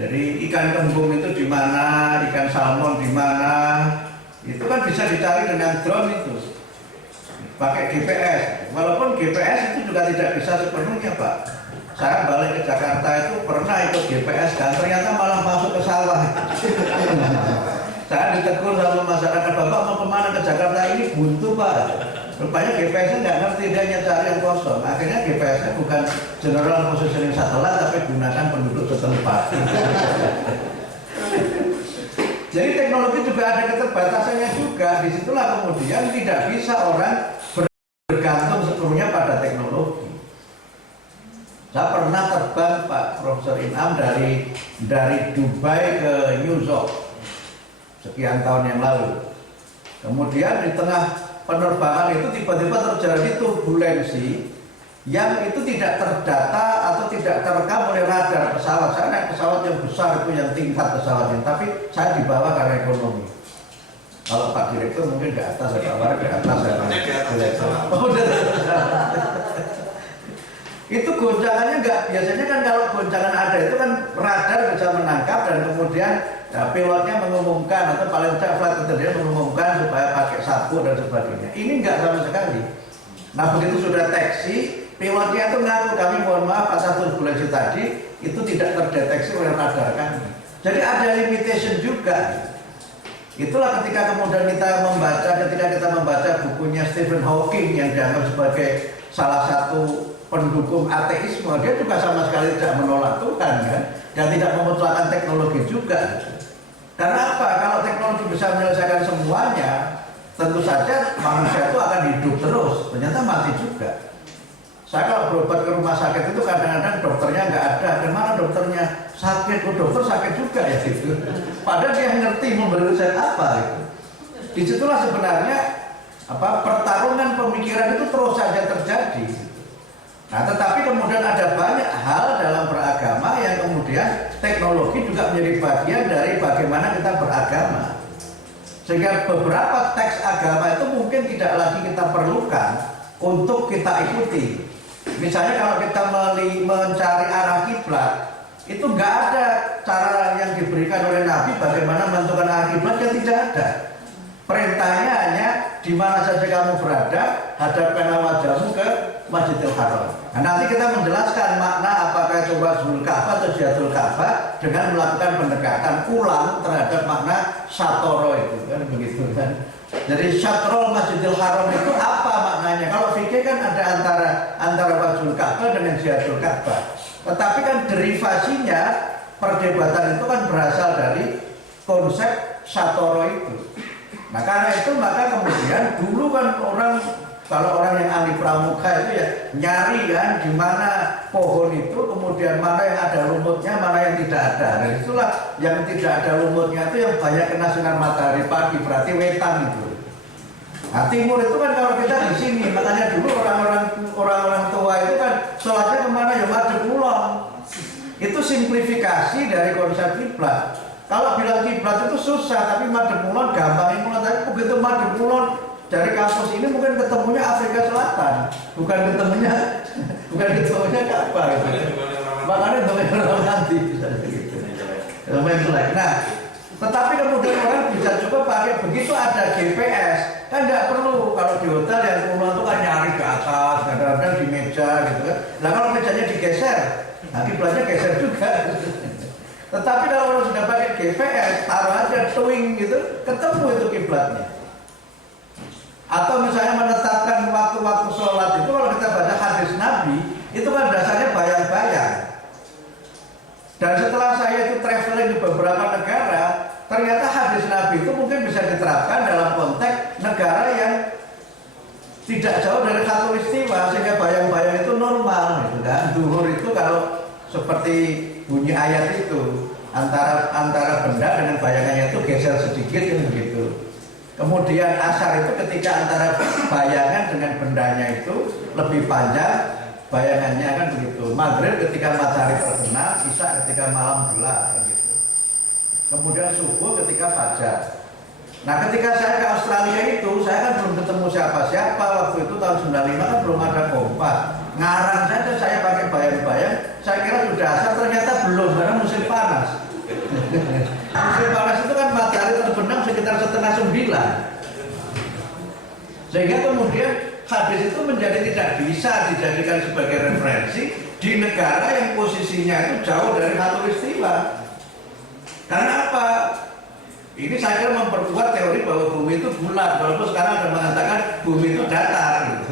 Jadi ikan kembung itu di mana, ikan salmon di mana, itu kan bisa dicari dengan drone itu. Pakai GPS. Walaupun GPS itu juga tidak bisa sepenuhnya, Pak. Saya balik ke Jakarta itu pernah ikut GPS dan ternyata malah masuk ke sawah. Saya ditegur sama masyarakat, Bapak mau kemana ke Jakarta, ini buntu Pak. Rupanya GPS-nya nggak ngerti, dia nyari yang kosong. Akhirnya GPS-nya bukan general positioning satelit, tapi gunakan penduduk setempat. Jadi teknologi juga ada keterbatasannya juga. Disitulah kemudian tidak bisa orang bergantung sepenuhnya pada teknologi. Saya pernah terbang Pak Profesor Inam dari Dubai ke New York sekian tahun yang lalu. Kemudian di tengah penerbangan itu tiba-tiba terjadi turbulensi yang itu tidak terdata atau tidak terekam oleh radar pesawat. Saya naik pesawat yang besar itu, yang tingkat pesawatnya, tapi saya dibawa karena ekonomi. Kalau Pak Direktur mungkin di atas, Pak Warga di atas. Itu goncangannya enggak, biasanya kan kalau goncangan ada itu kan radar bisa menangkap dan kemudian ya, pilotnya mengumumkan atau paling tidak flight attendant mengumumkan supaya pakai sabuk dan sebagainya. Ini enggak sama sekali. Nah begitu sudah taksi, pilotnya itu ngaku, kami mohon maaf atas turbulensi tadi itu tidak terdeteksi oleh radar kami. Jadi ada limitation juga. Itulah ketika kemudian kita membaca bukunya Stephen Hawking yang dianggap sebagai salah satu pendukung ateisme, dia juga sama sekali tidak menolak Tuhan kan, dan tidak memutlakkan teknologi juga. Karena apa? Kalau teknologi bisa menyelesaikan semuanya, tentu saja manusia itu akan hidup terus. Ternyata mati juga. Saya kalau berobat ke rumah sakit itu kadang-kadang dokternya nggak ada. Kemana dokternya? Sakit, dokter sakit juga ya gitu. Padahal dia ngerti memberi resep apa gitu. Disitulah sebenarnya pertarungan pemikiran itu terus saja terjadi. Nah, tetapi kemudian ada banyak hal dalam beragama yang kemudian teknologi juga menjadi bagian dari bagaimana kita beragama. Sehingga beberapa teks agama itu mungkin tidak lagi kita perlukan untuk kita ikuti. Misalnya kalau kita mencari arah kiblat, itu nggak ada cara yang diberikan oleh Nabi bagaimana menentukan arah kiblat, yang tidak ada. Perintahnya hanya di mana saja kamu berada, hadapkan wajahmu ke Masjidil Haram. Nah, nanti kita menjelaskan makna apakah itu Wajhul Ka'bah atau Jihadul Ka'bah dengan melakukan pendekatan ulang terhadap makna Satoro itu kan begitu kan. Jadi Satrol Masjidil Haram itu apa maknanya? Kalau fikih kan ada antara Wajhul Ka'bah dengan Jihadul Ka'bah. Tetapi kan derivasinya perdebatan itu kan berasal dari konsep Satoro itu. Nah karena itu maka kemudian dulu kan kalau orang yang ahli pramuka itu ya nyari kan di mana pohon itu, kemudian mana yang ada lumutnya, mana yang tidak ada. Dan itulah yang tidak ada lumutnya itu yang banyak kena sinar matahari pagi, berarti wetan itu. Nah, timur itu kan kalau kita di sini, makanya dulu orang-orang tua itu kan sholatnya kemana ya madhep kulon. Itu simplifikasi dari konsep kiblat. Kalau bilang kiblat itu susah, tapi madhep kulon gampang. Tapi begitu madhep kulon dari kampus ini mungkin ketemunya Afrika Selatan, bukan ketemunya Ka'bah. Gitu. Makanya orang nanti bisa gitu. Nah, tetapi kemudian orang bisa juga pakai begitu ada GPS, kan nggak perlu kalau di hotel yang pulang itu kan nyari ke atas, kadang-kadang di meja gitu kan. Nah kalau mejanya digeser, nanti kiblatnya geser juga. Tetapi kalau sudah pakai GPS, taruh aja twing gitu, ketemu itu kiblatnya. Atau misalnya menetapkan waktu-waktu sholat itu kalau kita baca hadis Nabi, itu kan dasarnya bayang-bayang. Dan setelah saya itu traveling di beberapa negara, ternyata hadis Nabi itu mungkin bisa diterapkan dalam konteks negara yang tidak jauh dari khatulistiwa, sehingga bayang-bayang itu normal gitu kan. Zuhur itu kalau seperti bunyi ayat itu antara benda dengan bayangannya itu geser sedikit kan begitu. Kemudian asar itu ketika antara bayangan dengan bendanya itu lebih panjang bayangannya kan begitu. Maghrib ketika matahari terbenam, isya ketika malam gelap begitu. Kemudian subuh ketika fajar. Nah ketika saya ke Australia itu, saya kan belum ketemu siapa-siapa. Waktu itu tahun 95 kan belum ada kompas. Ngarang saja saya pakai bayang-bayang. Saya kira sudah asar, ternyata belum karena musim panas. Musim panas itu kan matahari terbenam sekitar 8:30. Sehingga kemudian hadis itu menjadi tidak bisa dijadikan sebagai referensi di negara yang posisinya itu jauh dari khatulistiwa. Karena apa? Ini saya kira memperkuat teori bahwa bumi itu bulat, walaupun sekarang ada mengatakan bumi itu datar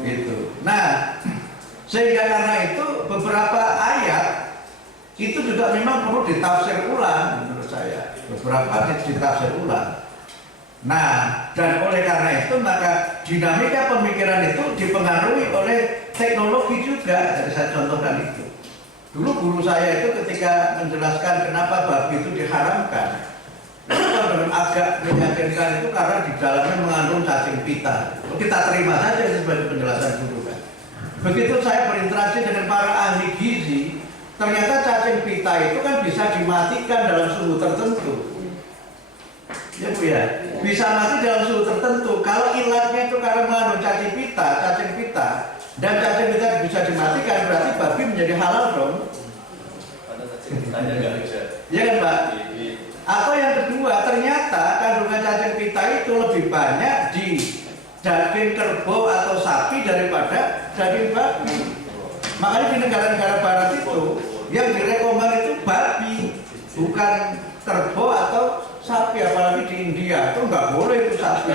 gitu. Nah, sehingga karena itu beberapa ayat itu juga memang perlu ditafsir ulang menurut saya. Beberapa ditafsir ulang. Nah, dan oleh karena itu maka dinamika pemikiran itu dipengaruhi oleh teknologi juga. Jadi saya contohkan itu. Dulu guru saya itu ketika menjelaskan kenapa babi itu diharamkan, itu dengan agak meyakinkan itu karena di dalamnya mengandung cacing pita. Kita terima saja sebagai penjelasan guru kan. Begitu saya berinteraksi dengan para ahli gizi, ternyata cacing pita itu kan bisa dimatikan dalam suhu tertentu. Ya Bu ya, bisa mati dalam suhu tertentu. Kalau ilatnya itu karena mengandung cacing pita, dan cacing pita bisa dimatikan, berarti babi menjadi halal dong. Pada cacing pitanya nggak bisa. Iya kan Pak? Atau yang kedua, ternyata kandungan cacing pita itu lebih banyak di daging kerbau atau sapi daripada daging babi. Makanya di negara-negara barat itu yang direkomend itu babi, bukan kerbau atau sapi. Apalagi di India itu nggak boleh itu sapi.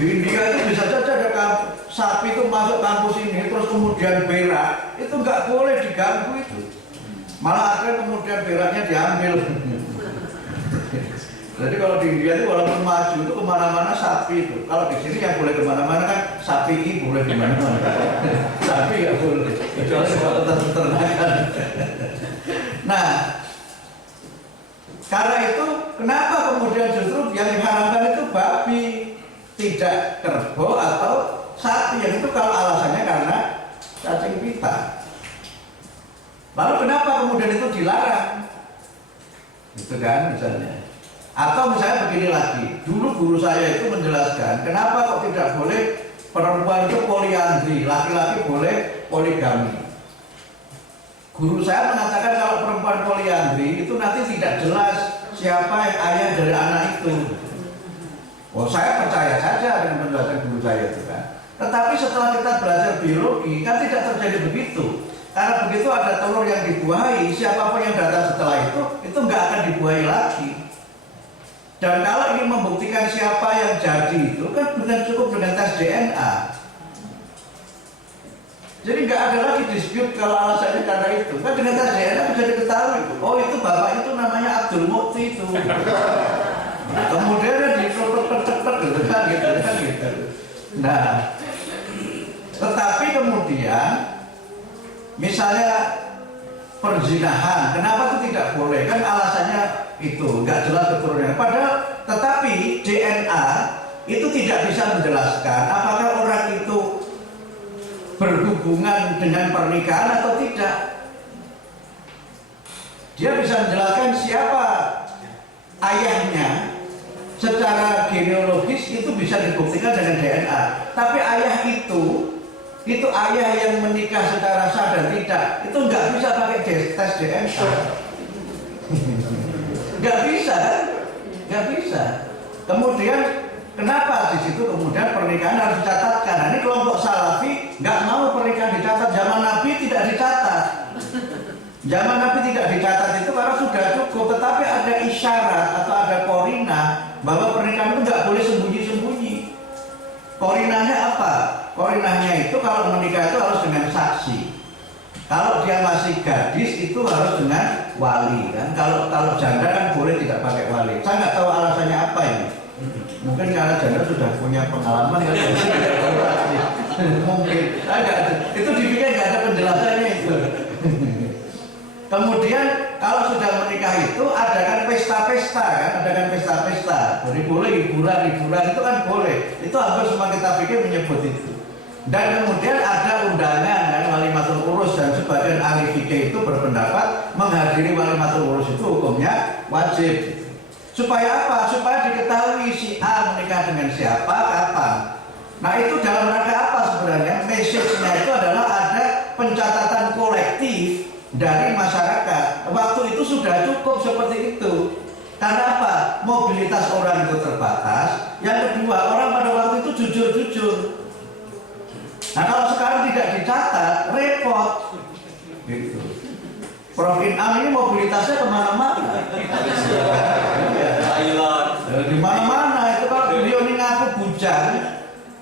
Di India itu bisa saja ada sapi itu masuk kampus ini terus kemudian berak, itu nggak boleh diganggu itu. Malah ada kemudian beraknya diambil. Jadi kalau di India itu walaupun maju itu kemana-mana sapi itu. Kalau di sini yang boleh kemana-mana kan sapi ini boleh kemana-mana. Sapi nggak boleh. Kecuali kalau tetap peternakan. Nah, karena itu kenapa kemudian justru yang diharamkan itu babi, tidak kerbau atau sapi? Yang itu kalau alasannya karena cacing pita. Lalu kenapa kemudian itu dilarang? Itu kan misalnya. Atau misalnya begini lagi, dulu guru saya itu menjelaskan kenapa kok tidak boleh perempuan itu poliandri, laki-laki boleh poligami. Guru saya mengatakan kalau perempuan poliandri itu nanti tidak jelas siapa yang ayah dari anak itu. Oh, saya percaya saja dengan penjelasan guru saya itu kan. Tetapi setelah kita belajar biologi kan tidak terjadi begitu. Karena begitu ada telur yang dibuahi, siapapun yang datang setelah itu nggak akan dibuahi lagi. Dan kalau ingin membuktikan siapa yang jadi itu kan bukan cukup dengan tes DNA. Jadi nggak ada lagi dispute kalau alasannya karena itu. Kan dengan tes DNA bisa diketahui. Oh itu bapak itu namanya Abdul Mukti itu. Nah, kemudian dicepet gitu kan gitu. Nah, tetapi kemudian misalnya perzinahan. Kenapa itu tidak boleh? Kan alasannya itu nggak jelas keturunannya. Padahal tetapi DNA itu tidak bisa menjelaskan apakah orang itu berhubungan dengan pernikahan atau tidak. Dia bisa menjelaskan siapa ayahnya secara genealogis, itu bisa dibuktikan dengan DNA. Tapi ayah itu ayah yang menikah secara sah dan tidak, itu nggak bisa pakai tes DNA. Nggak bisa kan? Nggak bisa. Kemudian kenapa di situ kemudian pernikahan harus dicatatkan? Nah, ini kelompok Salafi nggak mau pernikahan dicatat. Zaman Nabi tidak dicatat. Zaman Nabi tidak dicatat itu karena sudah cukup. Tetapi ada isyarat atau ada korinah bahwa pernikahan itu nggak boleh sembunyi-sembunyi. Korinahnya apa? Korinahnya itu kalau menikah itu harus dengan saksi. Kalau dia masih gadis itu harus dengan wali kan. Kalau janda kan boleh tidak pakai wali. Saya nggak tahu alasannya apa ini. Mungkin karena janda sudah punya pengalaman kan. Mungkin. Itu dipikir nggak ada penjelasannya itu. Kemudian kalau sudah menikah itu ada kan pesta-pesta kan, ada kan pesta-pesta. Jadi boleh hiburan itu kan boleh. Itu hampir semua kita pikir menyebut itu. Dan kemudian ada undangan kan, walimatul urus, dan sebagian ahli fikih itu berpendapat menghadiri walimatul urus itu hukumnya wajib. Supaya apa? Supaya diketahui si A menikah dengan siapa, kapan. Nah itu dalam rangka apa sebenarnya? Message-nya itu adalah ada pencatatan kolektif dari masyarakat. Waktu itu sudah cukup seperti itu. Karena apa? Mobilitas orang itu terbatas. Yang kedua, orang pada waktu itu jujur-jujur. Nah kalau sekarang tidak dicatat, repot. Gitu. Prof Inam ini mobilitasnya kemana-mana. Di mana-mana itu kalau beliau ini ngaku bujang,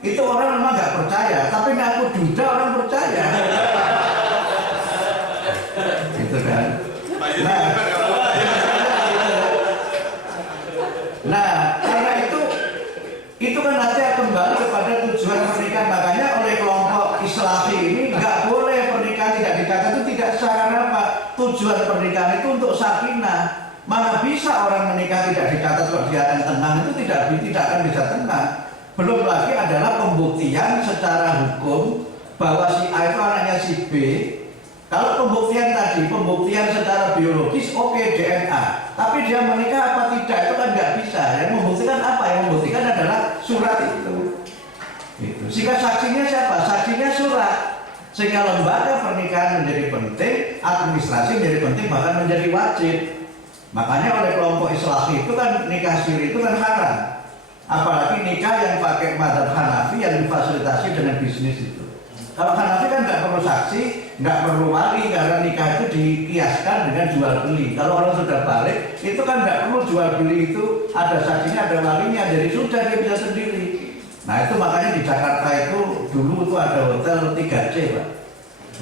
itu orang memang nggak percaya. Tapi ngaku duda orang percaya. Gitu kan. Nah, karena itu kan nanti kembali kepada tujuan pernikahan. Makanya oleh kelompok Islafi ini nggak boleh pernikahan tidak dicatat. Itu tidak secara apa? Tujuan pernikahan itu untuk sakinah. Mana bisa orang menikah tidak dicatat kalau dia akan tenang, itu tidak akan bisa tenang. Belum lagi adalah pembuktian secara hukum bahwa si A itu anaknya si B. Kalau pembuktian tadi, pembuktian secara biologis, oke, DNA. Tapi dia menikah apa tidak, itu kan nggak bisa. Yang membuktikan apa? Yang membuktikan adalah surat itu. Sehingga saksinya siapa? Saksinya surat. Sehingga lembaga pernikahan menjadi penting, administrasi menjadi penting, bahkan menjadi wajib. Makanya oleh kelompok Islahi itu kan nikah siri itu kan haram. Apalagi nikah yang pakai mazhab Hanafi yang difasilitasi dengan bisnis itu. Kalau Hanafi kan nggak perlu saksi, nggak perlu wali, karena nikah itu dikiaskan dengan jual beli. Kalau orang sudah balik, itu kan nggak perlu jual beli itu ada saksinya, ada walinya, jadi sudah dia bisa sendiri. Nah itu makanya di Jakarta itu dulu itu ada hotel 3C Pak.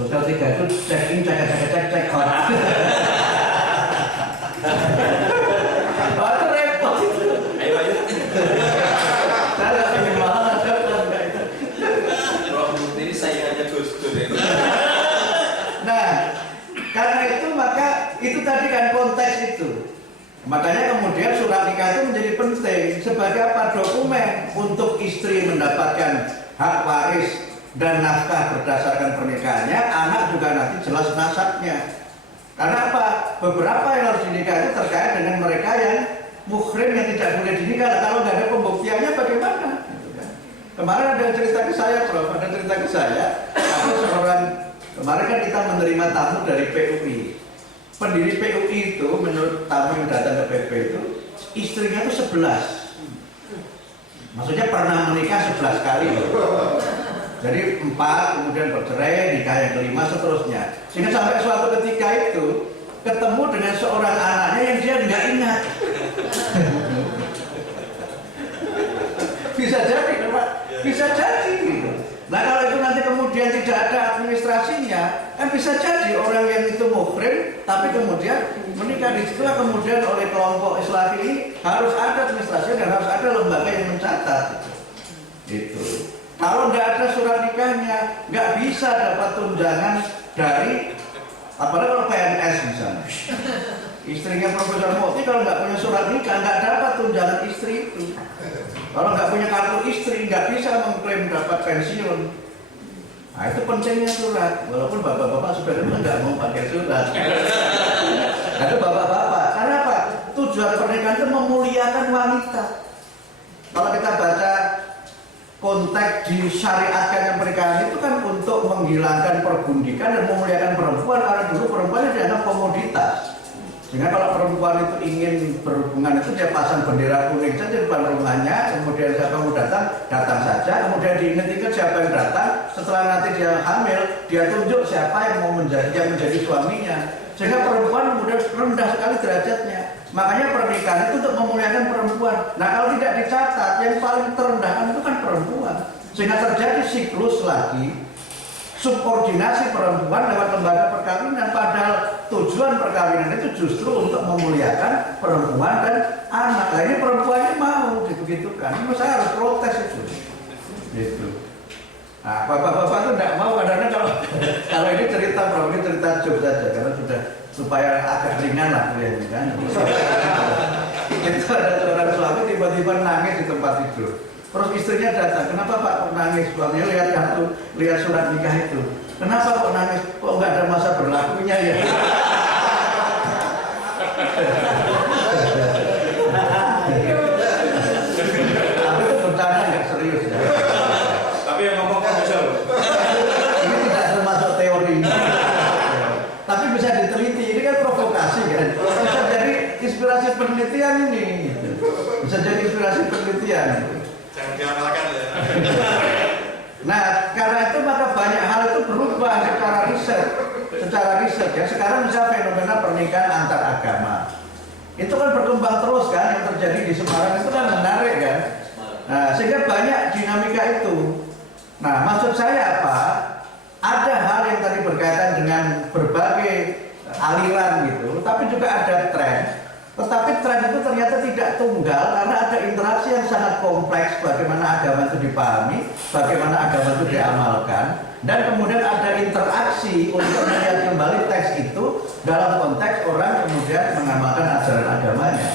Hotel 3 itu check in, cek out. Oh itu repot itu. Ayo ayo. Saya nggak ingin malah ada itu. Roh ini saingannya Gus-Dur ya. Nah, karena itu maka itu tadi kan konteks itu. Makanya kemudian surat nikah itu menjadi penting sebagai apa? Dokumen untuk istri mendapatkan hak waris dan nafkah berdasarkan pernikahannya, anak juga nanti jelas nasabnya. Karena apa? Beberapa yang harus dinikah itu terkait dengan mereka yang muhrim yang tidak boleh dinikah. Kalau nggak ada pembuktiannya bagaimana? Kemarin ada yang cerita ke saya, Prof. Ada cerita ke saya. Ada seorang, kemarin kan kita menerima tamu dari PUI. Pendiri PUI itu menurut tamu yang datang ke PP itu istrinya itu 11. Maksudnya pernah menikah 11 kali. Jadi 4 kemudian bercerai, nikah yang kelima seterusnya. Sehingga sampai suatu ketika itu ketemu dengan seorang anaknya yang dia nggak ingat. Bisa jadi, Pak. Bisa jadi gitu. Nah kalau itu nanti kemudian tidak ada administrasinya, kan bisa jadi orang yang itu muhrim, tapi kemudian menikah di situ kemudian oleh kelompok Islam ini harus ada administrasi dan harus ada lembaga yang mencatat. Itu. Kalau nggak ada surat nikahnya, nggak bisa dapat tunjangan dari Apalagi kalau PNS misalnya. Istrinya Profesor Mukti kalau nggak punya surat nikah nggak dapat tunjangan istri itu. Kalau nggak punya kartu istri nggak bisa mengklaim dapat pensiun. Nah itu pentingnya surat. Walaupun bapak-bapak sebenarnya nggak mau pakai surat. Ada bapak-bapak. Karena apa? Tujuan pernikahan itu memuliakan wanita. Kalau kita baca konteks disyariatkan pernikahan itu kan untuk menghilangkan pergundikan dan memuliakan perempuan, karena dulu perempuan dianggap komoditas. Sehingga kalau perempuan itu ingin berhubungan itu dia pasang bendera kuning saja di depan rumahnya, kemudian siapa mau datang, datang saja, kemudian diingat-ingat siapa yang datang, setelah nanti dia hamil, dia tunjuk siapa yang mau menjadi suaminya. Sehingga perempuan kemudian rendah sekali derajatnya. Makanya pernikahan itu untuk memuliakan perempuan. Nah kalau tidak dicatat, yang paling terendahkan itu kan perempuan. Sehingga terjadi siklus lagi subordinasi perempuan lewat lembaga perkawinan, padahal tujuan perkawinan itu justru untuk memuliakan perempuan dan anak. Nah ini perempuannya mau gitu-gitukan. Saya harus protes itu. Gitu. Nah, bapak-bapak itu tidak mau kadang-kadang kalau ini cerita joke saja karena sudah supaya agak ringan lah kalian kan. Itu ada seorang suami tiba-tiba nangis di tempat tidur. Terus istrinya datang, kenapa Pak kok nangis? Suaminya lihat kartu, lihat surat nikah itu. Kenapa kok nangis? Kok nggak ada masa berlakunya ya? Tapi itu bercanda nggak serius ya. Tapi yang ngomong kan bisa loh. Ini tidak termasuk teori. Tapi bisa diteliti, ini kan provokasi kan. Bisa jadi inspirasi penelitian ini. Bisa jadi inspirasi penelitian. Jangan diamalkan ya. Nah, karena itu maka banyak hal itu berubah secara riset ya. Sekarang misalnya fenomena pernikahan antar agama. Itu kan berkembang terus kan, yang terjadi di Semarang itu kan menarik kan. Nah, sehingga banyak dinamika itu. Nah, maksud saya apa? Ada hal yang tadi berkaitan dengan berbagai aliran gitu, tapi juga ada tren. Tetapi tren itu ternyata tidak tunggal karena ada interaksi yang sangat kompleks bagaimana agama itu dipahami, bagaimana agama itu diamalkan, dan kemudian ada interaksi untuk melihat kembali teks itu dalam konteks orang kemudian mengamalkan ajaran agamanya.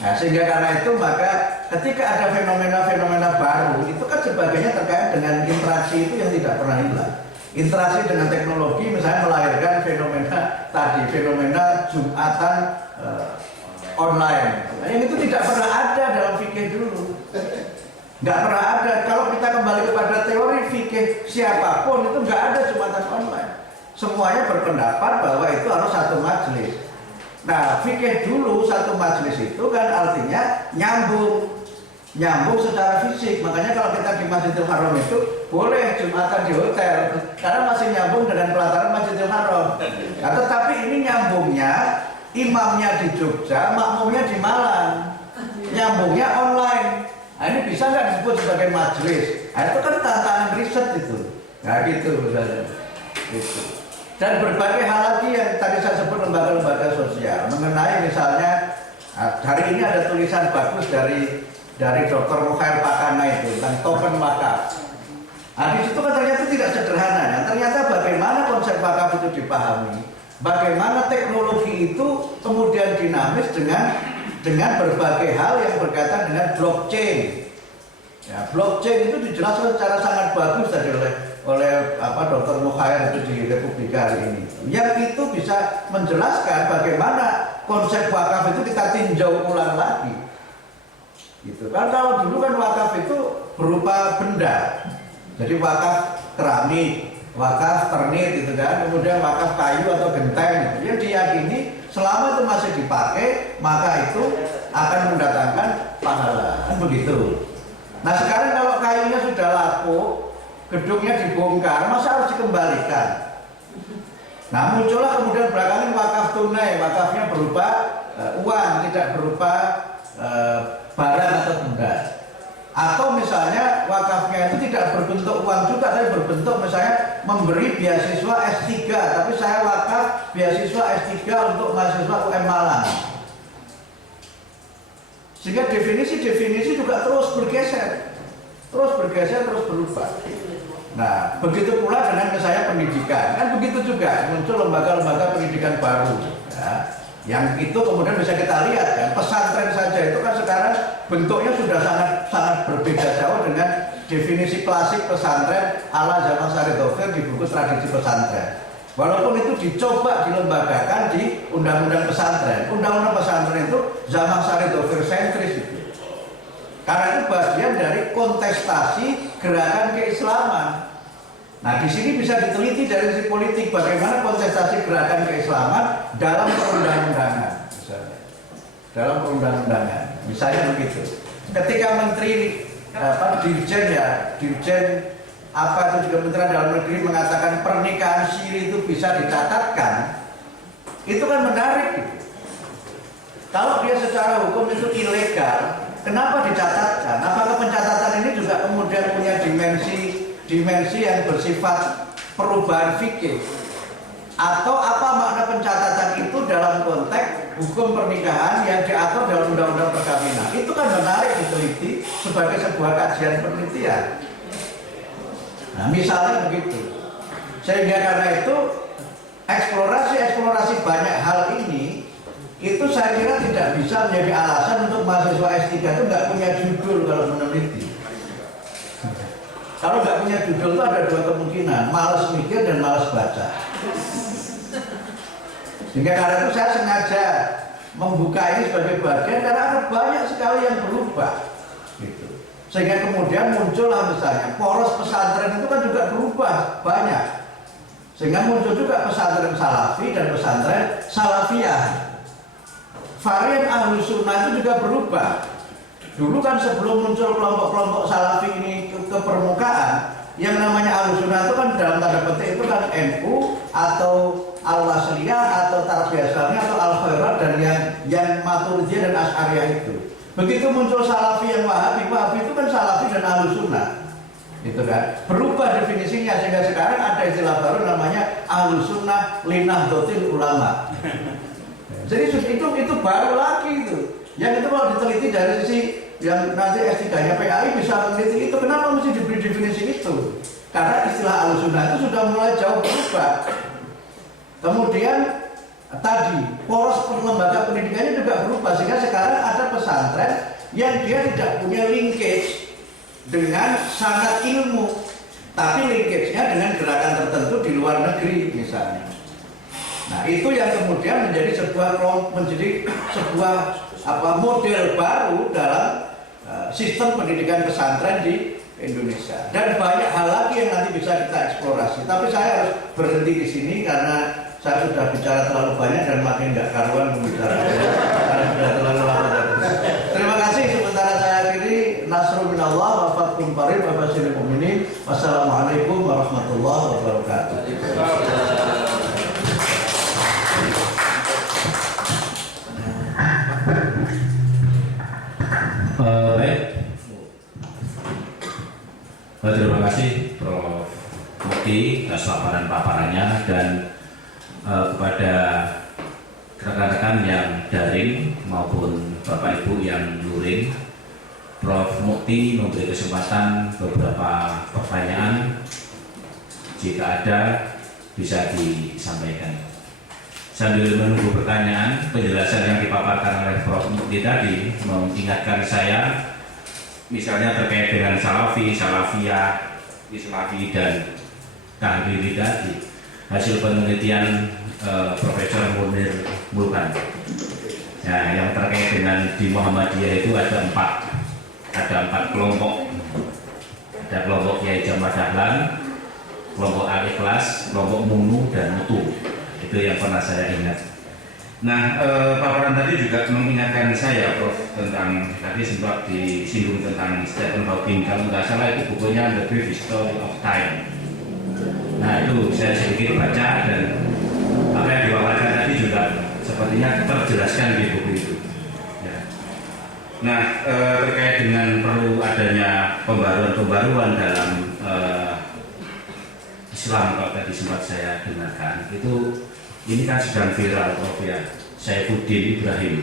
Nah, sehingga karena itu maka ketika ada fenomena-fenomena baru itu kan sebagainya terkait dengan interaksi itu yang tidak pernah hilang. Interaksi dengan teknologi misalnya melahirkan fenomena Jumatan online. Nah, yang itu tidak pernah ada dalam fikih dulu. Nggak pernah ada. Kalau kita kembali kepada teori fikih siapapun itu nggak ada Jumatan online. Semuanya berpendapat bahwa itu harus satu majelis. Nah, fikih dulu satu majelis itu kan artinya nyambung secara fisik. Makanya kalau kita di Masjidil Haram itu boleh Jumatan di hotel karena masih nyambung dengan pelataran Masjidil Haram. Nah, tetapi ini nyambungnya imamnya di Jogja, makmumnya di Malang, nyambungnya online. Nah, ini bisa nggak disebut sebagai majelis? Nah, itu kan tantangan riset itu. Nah, gitu misalnya. Gitu. Dan berbagai hal lagi yang tadi saya sebut lembaga-lembaga sosial mengenai misalnya hari ini ada tulisan bagus dari Dr. Mukhair Pakana itu tentang token wakaf. Nah, di situ kan ternyata tidak sederhana. Nah, ternyata bagaimana konsep wakaf itu dipahami, bagaimana teknologi itu kemudian dinamis dengan berbagai hal yang berkaitan dengan blockchain. Ya, blockchain itu dijelaskan secara sangat bagus tadi oleh Dr. Mukhair itu di Republika hari ini. Yang itu bisa menjelaskan bagaimana konsep wakaf itu kita tinjau ulang lagi. Gitu. Kan kalau dulu kan wakaf itu berupa benda. Jadi wakaf keramik, wakaf ternit gitu kan, kemudian wakaf kayu atau genteng gitu. Yang diyakini selama itu masih dipakai, maka itu akan mendatangkan pahala. Kan begitu. Nah, sekarang kalau kayunya sudah laku, gedungnya dibongkar, masa harus dikembalikan? Nah, muncullah kemudian belakangan wakaf tunai, wakafnya berupa uang, tidak berupa barang atau benda. Atau misalnya wakafnya itu tidak berbentuk uang juga, tapi berbentuk misalnya memberi beasiswa S3, tapi saya wakaf beasiswa S3 untuk mahasiswa UM Malang. Sehingga definisi juga terus bergeser, terus berubah. Nah, begitu pula dengan saya pendidikan, kan begitu juga muncul lembaga-lembaga pendidikan baru, ya, yang itu kemudian bisa kita lihat kan, pesantren saja itu kan sekarang bentuknya sudah sangat berbeda jauh dengan definisi klasik pesantren ala zaman Syarif Dhofir di buku Tradisi Pesantren. Walaupun itu dicoba dilembagakan di undang-undang pesantren, undang-undang pesantren itu zaman Syarif Dhofir sentris itu. Karena itu bagian dari kontestasi gerakan keislaman. Nah, di sini bisa diteliti dari sisi politik bagaimana kontestasi gerakan keislaman dalam perundang-undangan, misalnya. Dalam perundang-undangan, misalnya begitu. Ketika menteri dirjen apa itu juga Menteri Dalam Negeri mengatakan pernikahan siri itu bisa dicatatkan, itu kan menarik. Gitu. Kalau dia secara hukum itu ilegal, kenapa dicatatkan? Apakah pencatatan ini juga kemudian punya dimensi yang bersifat perubahan fikih? Atau apa makna pencatatan itu dalam konteks hukum pernikahan yang diatur dalam undang-undang perkawinan? Itu kan menarik diteliti sebagai sebuah kajian penelitian. Nah, misalnya begitu. Sehingga karena itu eksplorasi banyak hal ini itu saya kira tidak bisa menjadi alasan untuk mahasiswa S3 itu nggak punya judul kalau meneliti. Kalau nggak punya judul itu ada dua kemungkinan, malas mikir dan malas baca. Sehingga karena itu saya sengaja membuka ini sebagai bagian karena ada banyak sekali yang berubah. Gitu. Sehingga kemudian muncullah misalnya poros pesantren itu kan juga berubah banyak. Sehingga muncul juga pesantren salafi dan pesantren salafiyah. Varian Ahlus Sunnah itu juga berubah. Dulu kan sebelum muncul kelompok-kelompok salafi ini ke permukaan, yang namanya Ahlus Sunnah itu kan dalam tanda petik itu kan NU atau Al-Wasliyah atau Tarbiyah Islamiyah atau Al-Khairat dan yang Maturidiyah dan Asy'ariyah itu. Begitu muncul salafi yang Wahabi itu kan salafi dan Ahlus Sunnah. Itu kan berubah definisinya sehingga sekarang ada istilah baru namanya Ahlus Sunnah Linahdhatul Ulama. Jadi itu baru lagi itu. Yang itu kalau diteliti dari sisi yang nanti S3-nya PAI bisa meneliti itu, kenapa mesti diberi definisi itu? Karena istilah Ahlussunnah itu sudah mulai jauh berubah. Kemudian tadi poros lembaga pendidikannya juga berubah sehingga sekarang ada pesantren yang dia tidak punya linkage dengan sanad ilmu, tapi linkage-nya dengan gerakan tertentu di luar negeri misalnya. Nah, itu yang kemudian menjadi sebuah model baru dalam sistem pendidikan pesantren di Indonesia. Dan banyak hal lagi yang nanti bisa kita eksplorasi. Tapi saya harus berhenti di sini karena saya sudah bicara terlalu banyak dan makin nggak karuan pembicaraan karena sudah terlalu lama. Terima kasih. Sementara saya akhiri, nasrul minallah wa fathun qarib wa basyiril mu'minin. Wassalamualaikum warahmatullahi wabarakatuh. Baik, terima kasih Prof. Mukti atas paparan-paparannya dan kepada rekan-rekan yang daring maupun Bapak Ibu yang luring, Prof. Mukti memberi kesempatan beberapa pertanyaan, jika ada bisa disampaikan. Sambil menunggu pertanyaan, penjelasan yang dipaparkan oleh Prof. Mukti tadi mengingatkan saya misalnya terkait dengan salafi, salafiyah, islafi dan tahlili tadi. Hasil penelitian Profesor Munir Mulkan. Nah, yang terkait dengan di Muhammadiyah itu ada empat kelompok. Ada kelompok Kiai Jamal Dahlan, kelompok Al-Ikhlas, kelompok Munu dan Mutu. Itu yang pernah saya ingat. Nah, paparan tadi juga mengingatkan saya, Prof, tentang tadi sempat disinggung tentang Stephen Hawking. Kalau nggak salah itu bukunya The Brief History of Time. Nah, itu saya sedikit baca dan apa yang diwakilkan tadi juga sepertinya terjelaskan di buku itu. Ya. Nah, terkait dengan perlu adanya pembaruan dalam Islam, kalau tadi sempat saya dengarkan itu. Ini kan sedang viral, Prof, ya, Saifuddin Ibrahim.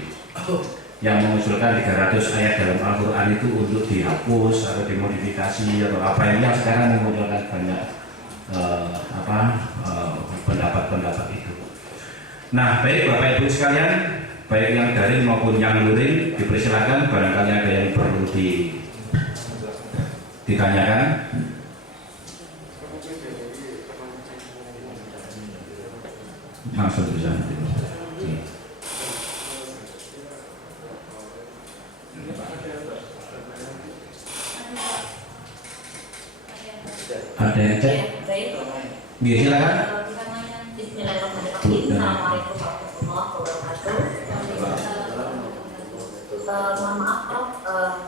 yang mengusulkan 300 ayat dalam Al-Quran itu untuk dihapus atau dimodifikasi atau apa ini yang sekarang memunculkan banyak pendapat-pendapat itu. Nah, baik Bapak Ibu sekalian, baik yang daring maupun yang luring, dipersilakan barangkali ada yang perlu ditanyakan. Langsung bisa. Ada yang cek? Iya, silakan. Bismillahirrahmanirrahim. Assalamualaikum warahmatullahi wabarakatuh. Mohon maaf Prof,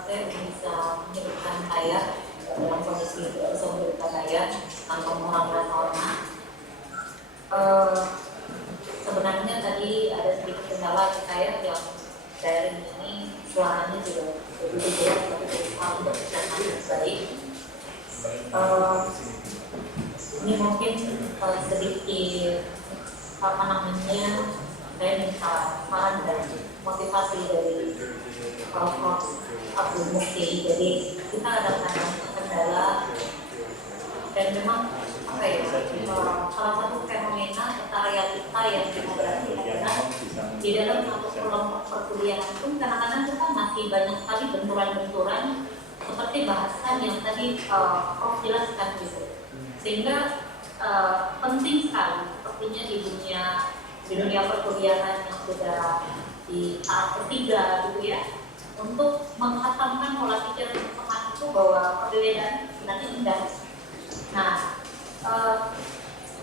saya bisa menyebutkan saya dalam kondisi bisa menyebutkan saya tanpa mengurangi hormat. Sebenarnya tadi ada sedikit kendala saya yang daring ini suaranya juga begitu jelas, tapi berusaha untuk bisa baik. Ini mungkin sedikit apa namanya, saya minta saran dan motivasi dari Prof. Abdul Mukti. Jadi kita ada kendala dan memang apa ya, salah satu fenomena serta realita yang kita berarti adalah di dalam satu kelompok perkuliahan pun kadang-kadang kita masih banyak sekali benturan-benturan seperti bahasan yang tadi Prof jelaskan gitu, sehingga penting sekali sepertinya di dunia perkuliahan yang sudah di tahap ketiga gitu ya, untuk menghatamkan pola pikir teman itu bahwa perbedaan sebenarnya indah. Nah,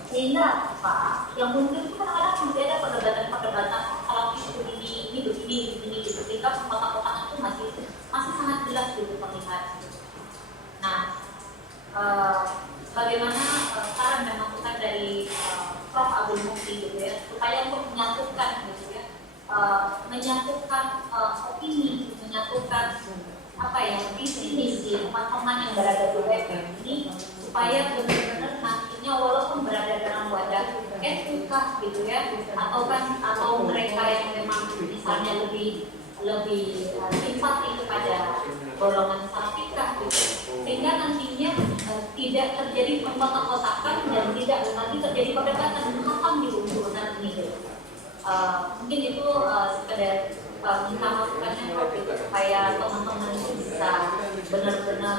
sehingga apa yang muncul itu kadang-kadang masih ada perdebatan kalau itu ini begini gitu, ketika kotak-kotak itu masih sangat jelas gitu terlihat. Nah, bagaimana saran dan masukan dari Prof. Abdul Mukti gitu ya, supaya untuk menyatukan gitu ya, menyatukan opini, menyatukan apa ya, visi teman-teman yang berada di WFM ini, supaya benar-benar nantinya walaupun berada dalam wadah FUK gitu ya, atau mereka yang memang misalnya lebih simpati kepada golongan salafiyah gitu, sehingga nantinya tidak terjadi kotak-kotakan dan tidak lagi terjadi perdebatan hatam di urusan ini gitu. Mungkin itu sekedar minta masukannya Prof, supaya teman-teman itu bisa benar-benar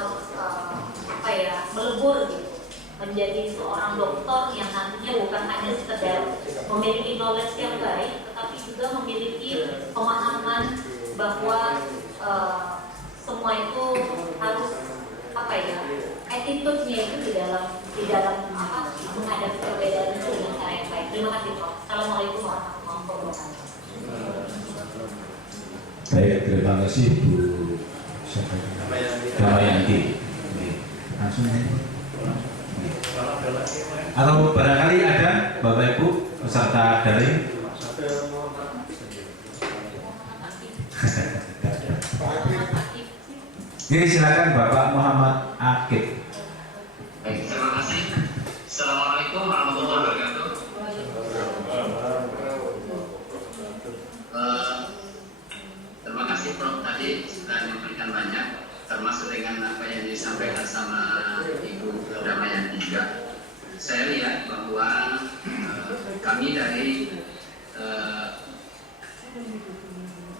apa ya, melebur gitu, menjadi seorang dokter yang nantinya bukan hanya sekedar memiliki knowledge yang baik, tetapi juga memiliki pemahaman bahwa semua itu harus apa ya, attitude-nya itu di dalam apa, menghadapi perbedaan itu dengan cara yang baik. Terima kasih Prof. Assalamualaikum warahmatullahi wabarakatuh. Baik, terima kasih Bu Damayanti. Langsung aja. Atau barangkali ada Bapak Ibu peserta daring. Jadi silakan Bapak Muhammad Akib. Baik, terima kasih. Assalamualaikum warahmatullahi wabarakatuh. Terima kasih Prof tadi sudah memberikan banyak, termasuk dengan apa yang disampaikan sama Ibu Damayanti juga. Saya lihat bahwa kami dari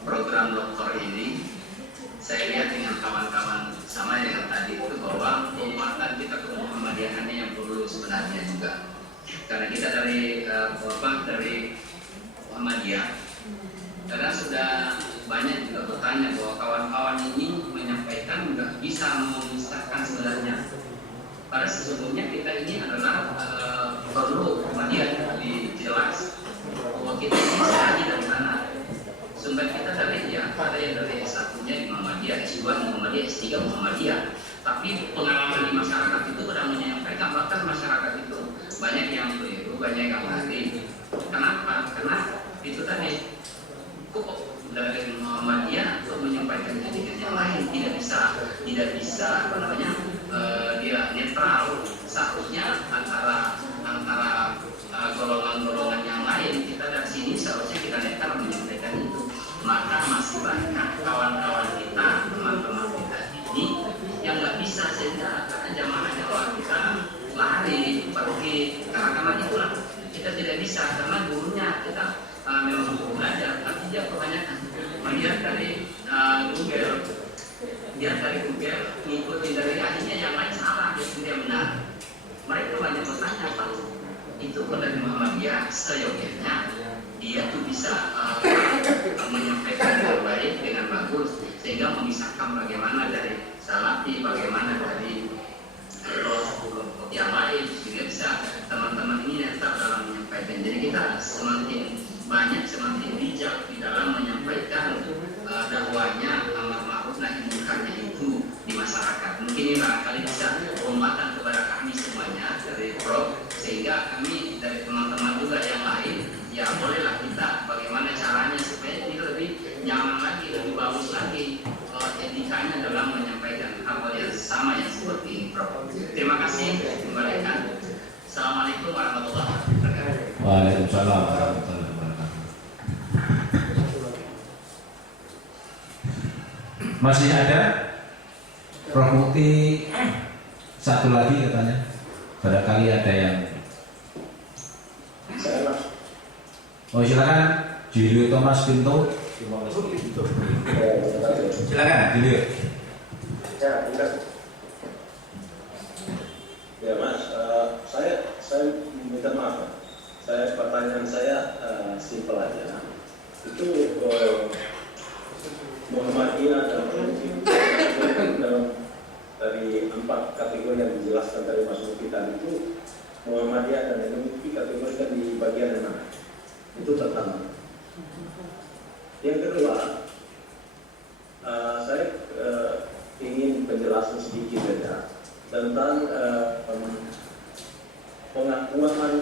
program dokter ini, saya lihat dengan kawan-kawan sama yang tadi itu bahwa penguatan kita ke Muhammadiyah yang perlu sebenarnya juga, karena kita dari Muhammadiyah karena sudah banyak juga bertanya bahwa kawan-kawan ini menyampaikan nggak bisa memisahkan sebenarnya. Pada sesungguhnya kita ini adalah perlu Muhammadiyah dijelas bahwa kita ini asalnya dari mana. Sumber kita dari ada yang dari S1-nya di Muhammadiyah, S2 di Muhammadiyah, S3 Muhammadiyah. Tapi pengalaman di masyarakat itu sudah menyampaikan, bahkan masyarakat itu banyak yang keliru, banyak yang lari. Kenapa? Karena itu tadi kok dari Muhammadiyah untuk menyampaikan dengan yang lain tidak bisa apa namanya, dia netral. Seharusnya antara golongan-golongan yang lain, kita dari sini seharusnya kita netral menyampaikan itu. Maka masih banyak itu pun dari Muhammadiyah seyogyanya dia tuh bisa menyampaikan dengan baik, dengan bagus, sehingga memisahkan bagaimana dari Salafi, bagaimana dari kelompok yang lain, sehingga bisa teman-teman ini tetap dalam menyampaikan. Jadi kita semakin banyak, semakin bijak di dalam menyampaikan dakwahnya amar ma'ruf nahi munkarnya itu di masyarakat. Mungkin ini barangkali bisa lompatan kepada kami semuanya dari Prof, sehingga kami dari teman-teman juga yang lain, ya bolehlah kita bagaimana caranya supaya ini lebih nyaman lagi, lebih bagus lagi etikanya dalam menyampaikan hal yang sama yang seperti ini, Prof. Terima kasih, kembalikan. Assalamualaikum warahmatullahi wabarakatuh. Waalaikumsalam warahmatullahi wabarakatuh. Masih ada Prof Mukti satu lagi katanya. Barangkali ada yang. Oh silakan, Julio Thomas Pinto. Silakan, Julio. Ya Mas, saya minta maaf. Pertanyaan saya simpel aja. Itu Muhammadiyah dan dalam dari 4 kategori yang dijelaskan dari Mas Mufti tadi itu Muhammadiyah dan NMI kategorikan di bagian yang mana? Itu pertama. Yang kedua, saya ingin penjelasan sedikit saja tentang pengakuan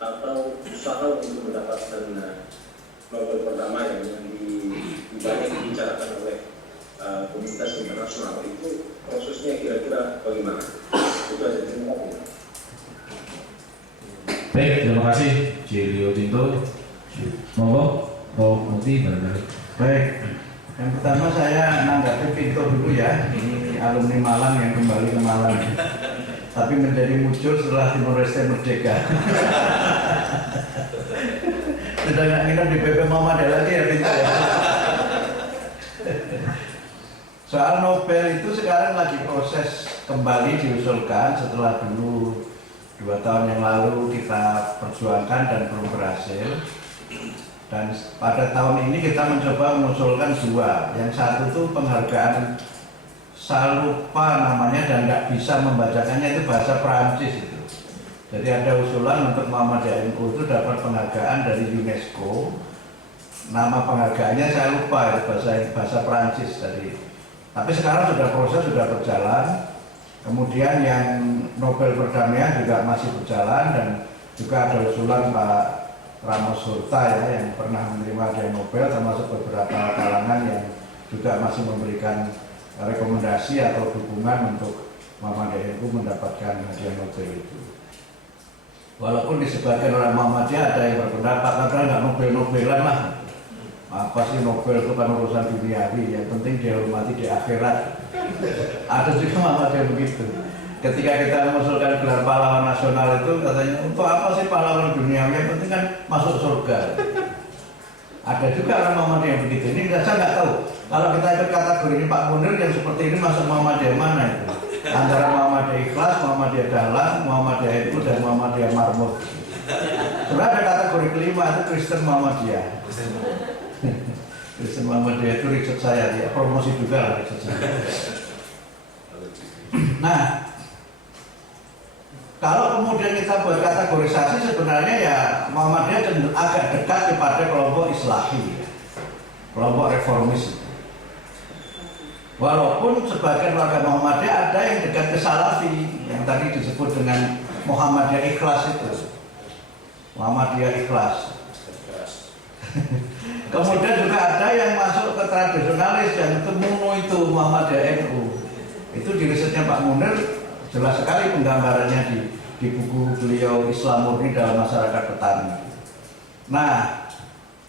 atau usaha untuk mendapatkan Nobel Perdamaian yang banyak dibicarakan oleh komunitas internasional. Itu prosesnya kira-kira bagaimana? Itu aja, terima kasih. Baik, terima kasih Julio Pinto. Monggo, Prof Mukti barangkali. Baik, yang pertama saya nanggapi Pinto dulu ya. Ini alumni Malang yang kembali ke Malang, tapi menjadi muncul setelah Timor Leste merdeka. Sudah nggak nginep di PP Muhammadiyah lagi ya Pinto ya. Soal Nobel itu sekarang lagi proses kembali diusulkan setelah dulu 2 tahun yang lalu kita perjuangkan dan belum berhasil. Dan pada tahun ini kita mencoba mengusulkan 2. Yang satu itu penghargaan, saya lupa namanya dan nggak bisa membacakannya, itu bahasa Perancis itu. Jadi ada usulan untuk Muhammadiyah NU itu dapat penghargaan dari UNESCO. Nama penghargaannya saya lupa, bahasa Perancis tadi. Tapi sekarang sudah proses, sudah berjalan. Kemudian yang Nobel Perdamaian juga masih berjalan dan juga ada usulan Pak Ramos Hurta ya, yang pernah menerima hadiah Nobel, termasuk beberapa kalangan yang juga masih memberikan rekomendasi atau dukungan untuk Muhammadiyah NU mendapatkan hadiah Nobel itu. Walaupun di sebagian orang Muhammadiyah ada yang berpendapat padahal nggak Nobel-Nobelan lah. Apa sih Nobel itu kan urusan duniawi, yang penting dihormati di akhirat. Ada juga Muhammadiyah begitu. Ketika kita mengusulkan gelar pahlawan nasional itu katanya untuk apa sih pahlawan duniawi, yang penting kan masuk surga. Ada juga orang Muhammadiyah yang begitu. Ini saya nggak tahu. Kalau kita ikut kategori ini Pak Munir yang seperti ini masuk Muhammadiyah mana itu? Antara Muhammadiyah Ikhlas, Muhammadiyah Dahlan, Muhammadiyah NU dan Muhammadiyah Marmut. Sebenarnya ada kategori kelima itu Kristen Muhammadiyah. Kristen Muhammadiyah itu riset saya, ya promosi juga lah riset saya. Nah, kalau kemudian kita buat kategorisasi sebenarnya ya Muhammadiyah agak dekat kepada kelompok Islahi, kelompok reformis. Walaupun sebagian warga Muhammadiyah ada yang dekat ke Salafi, yang tadi disebut dengan Muhammadiyah Ikhlas itu. Muhammadiyah Ikhlas. Kemudian juga ada yang masuk ke tradisionalis yang itu MUNU itu Muhammadiyah NU. Itu di risetnya Pak Munir jelas sekali penggambarannya di buku beliau Islam Murni dalam Masyarakat Petani. Nah,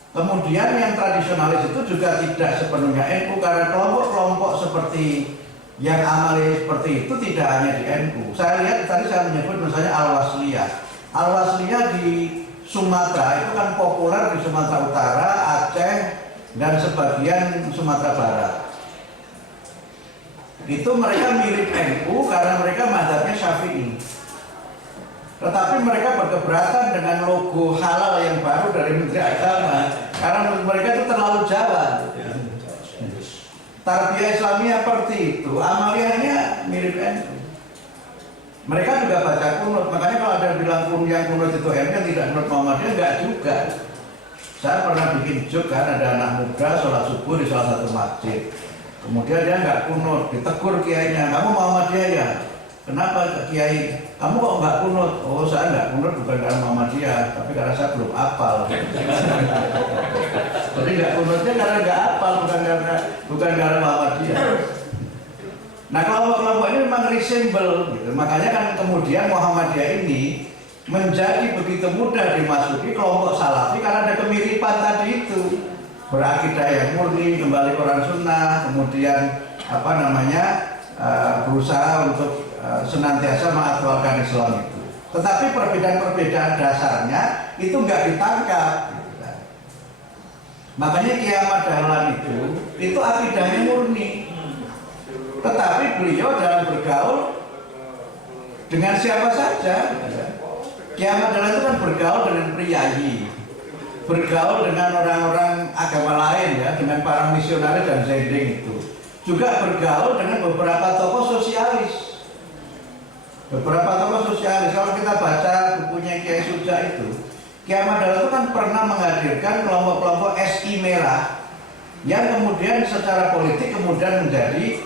kemudian yang tradisionalis itu juga tidak sepenuhnya NU karena kelompok-kelompok seperti yang amali seperti itu tidak hanya di NU. Saya lihat tadi saya menyebut misalnya Al-Wasliyah. Al-Wasliyah di Sumatera itu kan populer di Sumatera Utara, Aceh, dan sebagian Sumatera Barat. Itu mereka mirip NU karena mereka mazhabnya Syafi'i. Tetapi mereka berkeberatan dengan logo halal yang baru dari Menteri Agama karena menurut mereka itu terlalu Jawa. Tarbiyah Islamiyah seperti itu, amaliyahnya mirip NU. Mereka juga baca kunut, makanya kalau ada bilang yang kunut itu NU tidak menurut Muhammadiyah, enggak juga. Saya pernah bikin joke kan, ada anak muda sholat subuh di salah satu masjid. Kemudian dia nggak kunut, ditegur kiainya, kamu Muhammadiyah ya? Kenapa kiai? Kamu kok nggak kunut? Oh saya nggak kunut bukan karena Muhammadiyah, tapi karena saya belum hafal. Jadi nggak kunutnya karena nggak hafal, bukan karena Muhammadiyah. Nah kelompok-kelompok ini memang resemble, gitu. Makanya kan kemudian Muhammadiyah ini menjadi begitu mudah dimasuki kelompok Salafi karena ada kemiripan tadi itu, berakidah yang murni, kembali Quran Sunnah, kemudian berusaha untuk senantiasa mengaturkan Islam itu. Tetapi perbedaan-perbedaan dasarnya itu nggak ditangkap. Gitu kan. Makanya Kiai Ahmad Dahlan itu akidahnya murni. Tetapi beliau dalam bergaul dengan siapa saja. Kiai Ahmad Dahlan itu kan bergaul dengan priyayi, bergaul dengan orang-orang agama lain ya, dengan para misionaris dan zending itu. Juga bergaul dengan beberapa tokoh sosialis. Beberapa tokoh sosialis, kalau kita baca bukunya Kiai Suja itu, Kiai Ahmad Dahlan itu kan pernah menghadirkan kelompok-kelompok SI Merah yang kemudian secara politik kemudian menjadi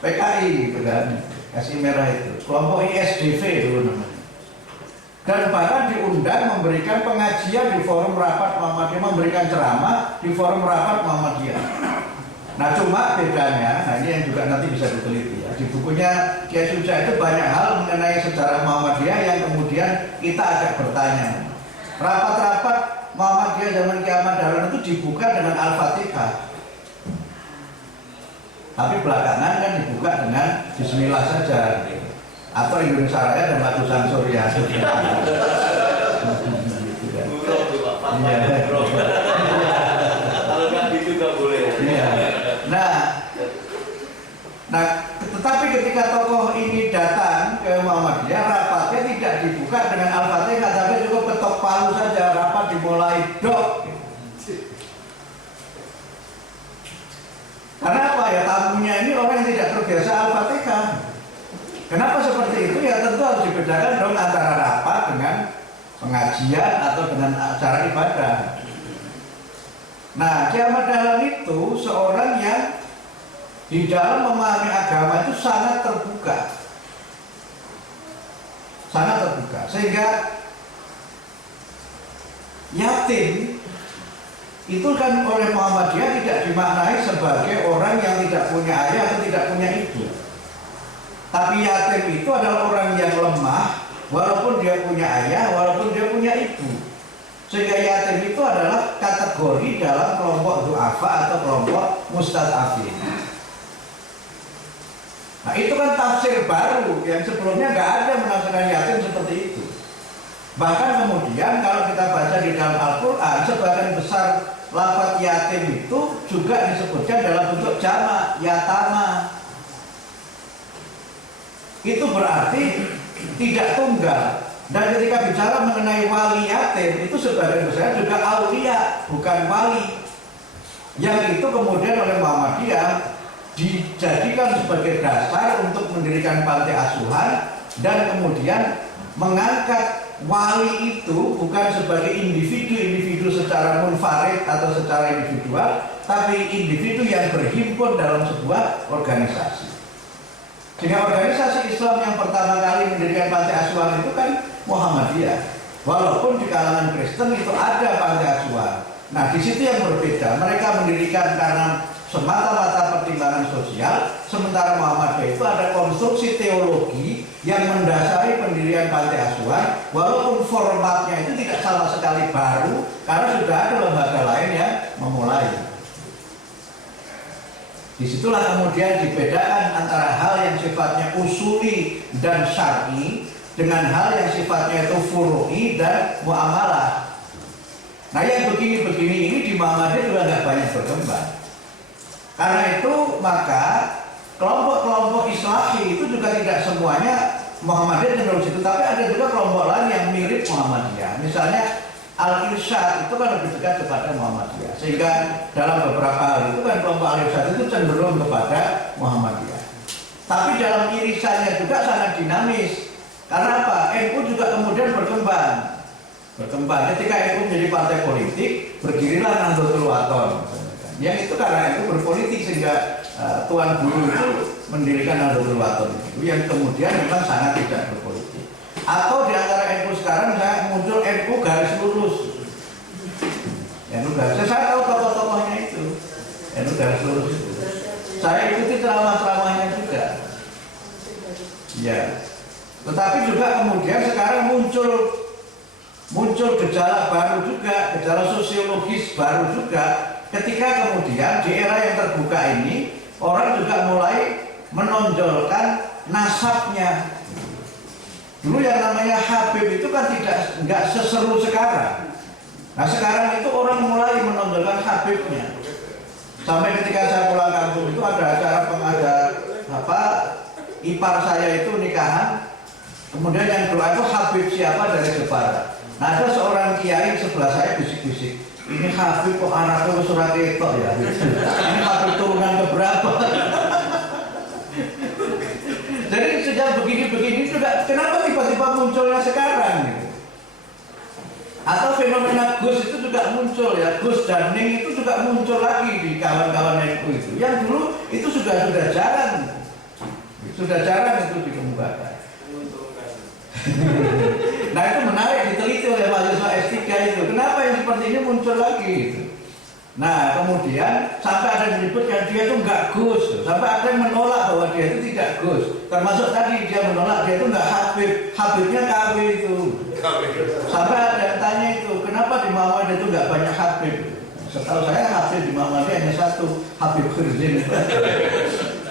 PKI gitu kan, SI Merah itu, kelompok ISDV dulu namanya. Dan bahkan diundang memberikan pengajian di forum rapat Muhammadiyah, memberikan ceramah di forum rapat Muhammadiyah. Nah cuma bedanya, nah ini yang juga nanti bisa diteliti ya. Di bukunya Kiai Suja itu banyak hal mengenai sejarah Muhammadiyah yang kemudian kita agak bertanya. Rapat-rapat Muhammadiyah zaman Kiai Ahmad Dahlan itu dibuka dengan Al-Fatihah. Tapi belakangan kan dibuka dengan Bismillah saja. Atau Indonesia Raya dan Ratusan Surya. Kalau nggak gitu nggak boleh. Nah, tetapi ketika tokoh ini datang ke Muhammadiyah, rapatnya tidak dibuka dengan Al-Fatihah, tapi cukup ketok palu saja, rapat dimulai dok. Karena apa ya, tamunya ini orang yang tidak terbiasa Al-Fatihah. Kenapa seperti itu? Ya tentu harus dibedakan dong antara rapat dengan pengajian atau dengan acara ibadah. Nah, Kiai Ahmad Dahlan itu seorang yang di dalam memahami agama itu sangat terbuka. Sangat terbuka. Sehingga yatim itu kan oleh Muhammadiyah tidak dimaknai sebagai orang yang tidak punya ayah atau tidak punya ibu. Tapi yatim itu adalah orang yang lemah, walaupun dia punya ayah, walaupun dia punya ibu. Sehingga yatim itu adalah kategori dalam kelompok du'afa atau kelompok mustad'afin. Nah itu kan tafsir baru yang sebelumnya nggak ada menafsirkan yatim seperti itu. Bahkan kemudian kalau kita baca di dalam Al-Quran, sebagian besar lafaz yatim itu juga disebutkan dalam bentuk jamak, yatama. Itu berarti tidak tunggal. Dan ketika bicara mengenai wali yatim, itu sebagian besar juga aulia, bukan wali. Yang itu kemudian oleh Muhammadiyah dijadikan sebagai dasar untuk mendirikan panti asuhan dan kemudian mengangkat wali itu bukan sebagai individu-individu secara munfarid atau secara individual, tapi individu yang berhimpun dalam sebuah organisasi. Sehingga organisasi Islam yang pertama kali mendirikan panti asuhan itu kan Muhammadiyah. Walaupun di kalangan Kristen itu ada panti asuhan. Nah di situ yang berbeda. Mereka mendirikan karena semata-mata pertimbangan sosial, sementara Muhammadiyah itu ada konstruksi teologi yang mendasari pendirian panti asuhan. Walaupun formatnya itu tidak sama sekali baru, karena sudah ada lembaga lain yang memulai. Disitulah kemudian dibedakan antara hal yang sifatnya usuli dan syar'i dengan hal yang sifatnya itu furu'i dan muamalah. Nah yang begini-begini ini di Muhammadiyah juga nggak banyak berkembang. Karena itu maka kelompok-kelompok Islahi itu juga tidak semuanya Muhammadiyah cenderung situ, tapi ada juga kelompok lain yang mirip Muhammadiyah. Misalnya Al-Irsyad itu kan lebih dekat kepada Muhammadiyah, sehingga dalam beberapa hal itu kan kelompok Al-Irsyad itu cenderung kepada Muhammadiyah. Tapi dalam irisannya juga sangat dinamis. Karena apa? NU juga kemudian berkembang. Ketika NU menjadi partai politik, berdirilah Nahdlatul Wathon. Yang itu karena NU berpolitik sehingga Tuan Guru itu mendirikan Nahdlatul Wathon itu, yang kemudian memang sangat tidak berpolitik. Atau di antara NU sekarang saya muncul NU garis lurus. NU garis, saya tahu tokoh-tokohnya itu. NU garis lurus itu. Saya ikuti ceramah-ceramahnya juga. Ya. Tetapi juga kemudian sekarang muncul gejala baru juga, gejala sosiologis baru juga, ketika kemudian di era yang terbuka ini orang juga mulai menonjolkan nasabnya. Dulu yang namanya Habib itu kan nggak seseru sekarang. Nah sekarang itu orang mulai menonjolkan Habibnya. Sampai ketika saya pulang kampung itu ada acara ipar saya itu nikahan, kemudian yang doa itu Habib siapa dari Jepara. Nah ada seorang kiai sebelah saya bisik-bisik, ini Habib kok anaknya surat ketok ya? Ini Habib turunan keberapa? Jadi sejak begini-begini juga, kenapa tiba-tiba munculnya sekarang? Gitu? Atau fenomena Gus itu juga muncul ya, Gus dan Ning itu juga muncul lagi di kawan-kawan NU itu. Yang dulu itu sudah jarang, itu dikemukakan. Nah itu menarik diteliti oleh mahasiswa S3 itu. Kenapa yang seperti ini muncul lagi? Gitu. Nah kemudian sampai ada yang menyebutkan dia itu enggak Gus, sampai ada yang menolak bahwa dia itu tidak Gus. Termasuk tadi dia menolak dia itu enggak Habib, Habibnya KW itu. Sampai ada yang tanya itu, kenapa di Muhammadiyah itu enggak banyak Habib? Setahu saya Habib di Muhammadiyah hanya satu, Habib Khirzin.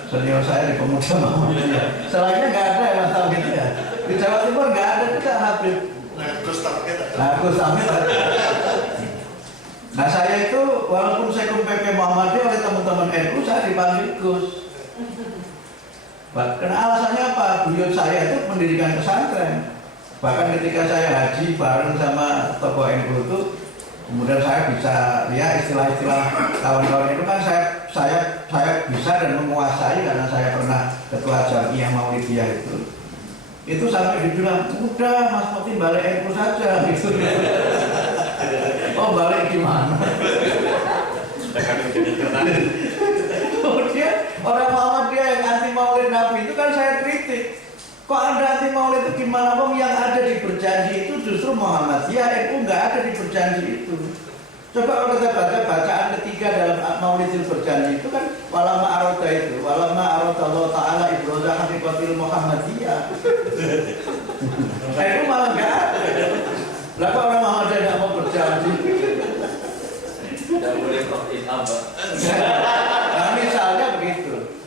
Senior saya di pemuda Muhammadiyah. Selainnya enggak ada yang tahu gitu ya. Di Jawa Timur enggak ada juga Habib. Gus Tamit. Nah saya itu walaupun saya PP Muhammadiyah oleh teman-teman NU saya dipanggil Gus. Karena alasannya apa? Beliau saya itu mendirikan pesantren. Bahkan ketika saya haji bareng sama tokoh NU itu, kemudian saya bisa ya istilah-istilah kawan-kawan itu kan saya bisa dan menguasai karena saya pernah ketua Jamiah Maulidiyah itu. Itu sampai dibilang, udah Mas Moti balik NU saja gitu. Oh balik gimana? Kemudian orang Muhammadiyah yang anti maulid Nabi itu kan saya kritik. Kok Anda anti maulid itu gimana? Yang ada di berjanji itu justru Muhammadiyah, NU nggak ada di berjanji itu. Coba kalau kita baca bacaan ketiga dalam Maulidil berjanji itu kan walama arota itu, walama arota Allah Ta'ala ibroza hakikatil Muhammadiyah. NU malah nggak ada. Lah kok orang Muhammadiyah nggak mau berjanji? Tidak boleh kopi apa? Nah misalnya begitu.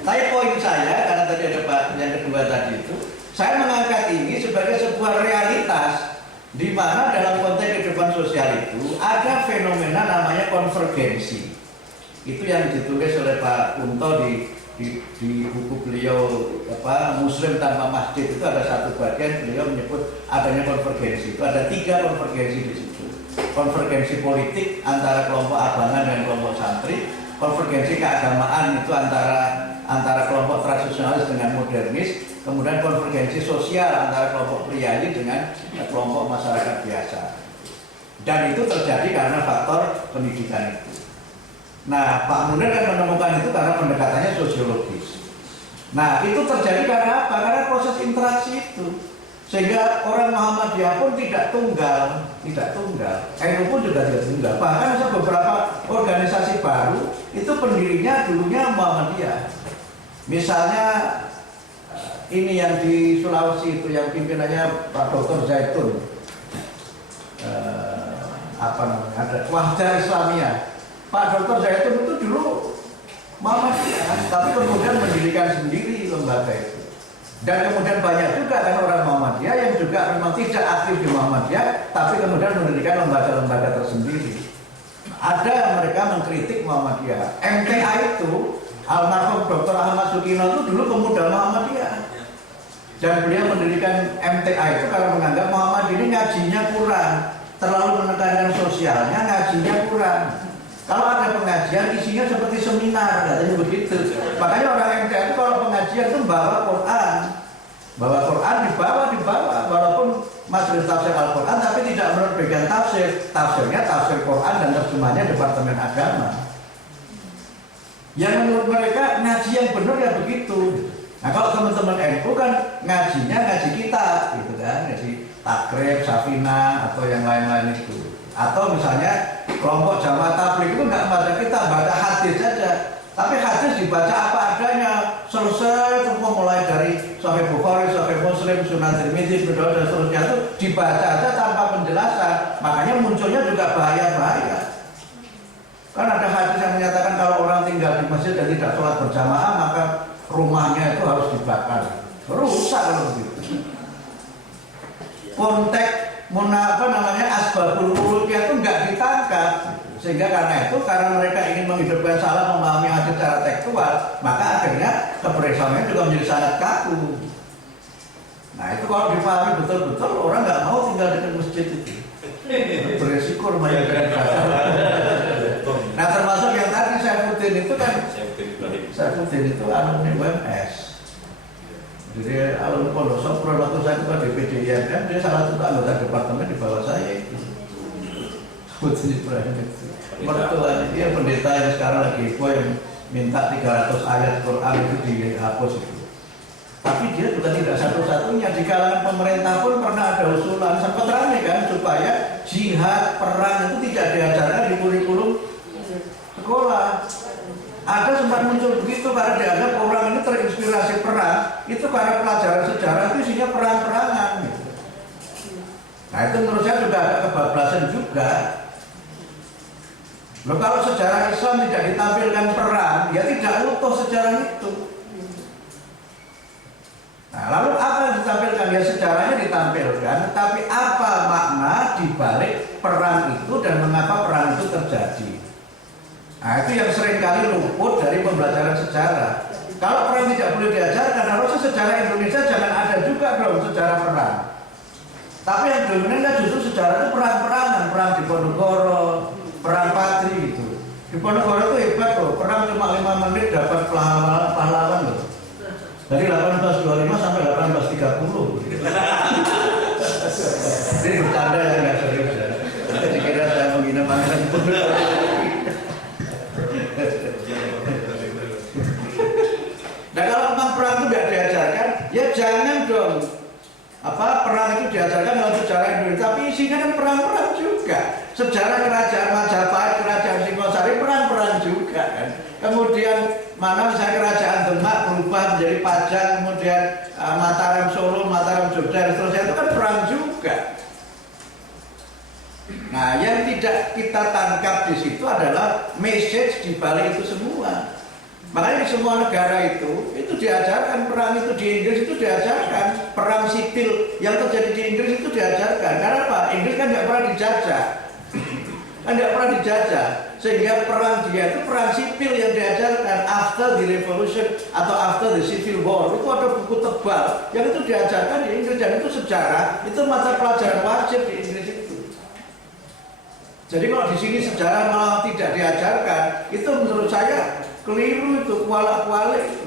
Tapi poin saya karena tadi ada yang kedua tadi itu, saya mengangkat ini sebagai sebuah realitas di mana dalam konteks kehidupan sosial itu ada fenomena namanya konvergensi. Itu yang ditulis oleh Pak Kunto di buku beliau Muslim Tanpa Masjid itu ada satu bagian beliau menyebut adanya konvergensi. Itu ada 3 konvergensi di situ. Konvergensi politik antara kelompok abangan dan kelompok santri, konvergensi keagamaan itu antara kelompok tradisionalis dengan modernis, kemudian konvergensi sosial antara kelompok priayi dengan kelompok masyarakat biasa. Dan itu terjadi karena faktor pendidikan itu. Nah, Pak Munir kan menemukan itu karena pendekatannya sosiologis. Nah, itu terjadi karena apa? Karena proses interaksi itu. Sehingga orang Muhammadiyah pun tidak tunggal. NU pun juga tidak tunggal. Bahkan ada beberapa organisasi baru itu pendirinya dulunya Muhammadiyah. Misalnya ini yang di Sulawesi itu yang pimpinannya Pak Dr. Zaitun. Ada Wahda Islamiyah. Pak Dr. Zaitun itu dulu Muhammadiyah, tapi kemudian mendirikan sendiri lembaga itu. Dan kemudian banyak juga kan orang Muhammadiyah yang juga memang tidak aktif di Muhammadiyah, tapi kemudian mendirikan lembaga-lembaga tersendiri. Ada yang mereka mengkritik Muhammadiyah. MTA itu, almarhum Dr. Ahmad Sukino itu dulu pemuda Muhammadiyah. Dan beliau mendirikan MTA itu karena menganggap Muhammad ini ngajinya kurang, terlalu menekankan sosialnya, ngajinya kurang. Kalau ada pengajian isinya seperti seminar, katanya begitu. Makanya orang MTA itu kalau pengajian itu bawa Quran, dibawa, walaupun majelis tafsir Al-Quran, tapi tidak menerbitkan tafsirnya tafsir Quran dan terjemahnya Departemen Agama. Yang menurut mereka ngaji yang benar ya begitu. Nah kalau teman-teman NU kan ngajinya ngaji kita, gitu kan, ngaji takrib, safina atau yang lain-lain itu. Atau misalnya kelompok jamaah tabligh itu nggak baca kita, baca hadis saja. Tapi hadis dibaca apa adanya, selesai semua mulai dari Sahih Bukhari, Sahih Muslim, Sunan Tirmidzi, Ibnu Dawud dan seterusnya itu dibaca aja tanpa penjelasan. Makanya munculnya juga bahaya-bahaya. Kan ada hadis yang menyatakan kalau orang tinggal di masjid dan tidak sholat berjamaah maka rumahnya itu harus dibakar. Rusak kalau begitu. Konteks asbabul wurudnya itu nggak ditangkap. Sehingga karena mereka ingin menghidupkan salah, memahami hadis secara tekstual, maka akhirnya kebersamaan juga menjadi sangat kaku. Nah itu kalau dipahami betul-betul orang nggak mau tinggal di masjid itu. Beresiko lumayan berat. Nah termasuk yang tadi Saifuddin itu kan, Saifuddin itu alumni UMS. Jadi alumni Pondok Sopro, waktu saya itu kan di PDIMM, dia salah satu anggota departemen di bawah saya itu. Saifuddin Ibrahim itu. Mertua dia pendeta yang sekarang lagi yang minta 300 ayat Quran itu dihapus itu. Tapi dia juga tidak satu-satunya, di kalangan pemerintah pun pernah ada usulan sempat ramai kan supaya jihad perang itu tidak diajarkan di kurikulum sekolah. Ada sempat muncul begitu karena dianggap orang ini terinspirasi perang, itu karena pelajaran sejarah itu isinya perang-perangan. Gitu. Nah itu menurut saya juga ada kebablasan juga. Loh kalau sejarah Islam tidak ditampilkan perang, ya tidak utuh sejarah itu. Nah, lalu apa yang ditampilkan? Ya sejarahnya ditampilkan, tapi apa makna dibalik perang itu dan mengapa perang itu terjadi? Nah, itu yang seringkali luput dari pembelajaran sejarah. Kalau perang tidak boleh diajarkan, harusnya sejarah Indonesia jangan ada juga dong sejarah perang. Tapi yang dominan kan justru sejarah itu perang-perangan, perang di Ponorogo, perang Patri gitu. Di Ponorogo itu hebat loh, perang cuma 5 menit dapat pahlawan loh. Dari 1825 sampai 1830. Ini bercanda ya, nggak serius ya. Jadi kira saya menghina pangeran itu. Nah kalau memang perang itu nggak diajarkan, ya jangan dong. Perang itu diajarkan dalam sejarah Indonesia, tapi isinya kan perang-perang juga. Sejarah kerajaan Majapahit, kerajaan Singosari, perang-perang juga kan. Kemudian mana misalnya kerajaan Demak berubah menjadi Pajang, kemudian Mataram Solo, Mataram Jogja, dan seterusnya itu kan perang juga. Nah, yang tidak kita tangkap di situ adalah message di balik itu semua. Makanya di semua negara itu diajarkan perang itu, di Inggris itu diajarkan perang sipil yang terjadi di Inggris itu diajarkan. Karena apa? Inggris kan nggak pernah dijajah. Sehingga perang dia itu perang sipil yang diajarkan after the revolution atau after the civil war. Itu ada buku tebal yang itu diajarkan di Inggris dan itu sejarah, itu mata pelajaran wajib di Inggris itu. Jadi kalau di sini sejarah malah tidak diajarkan, itu menurut saya keliru, itu kuala-kuala itu.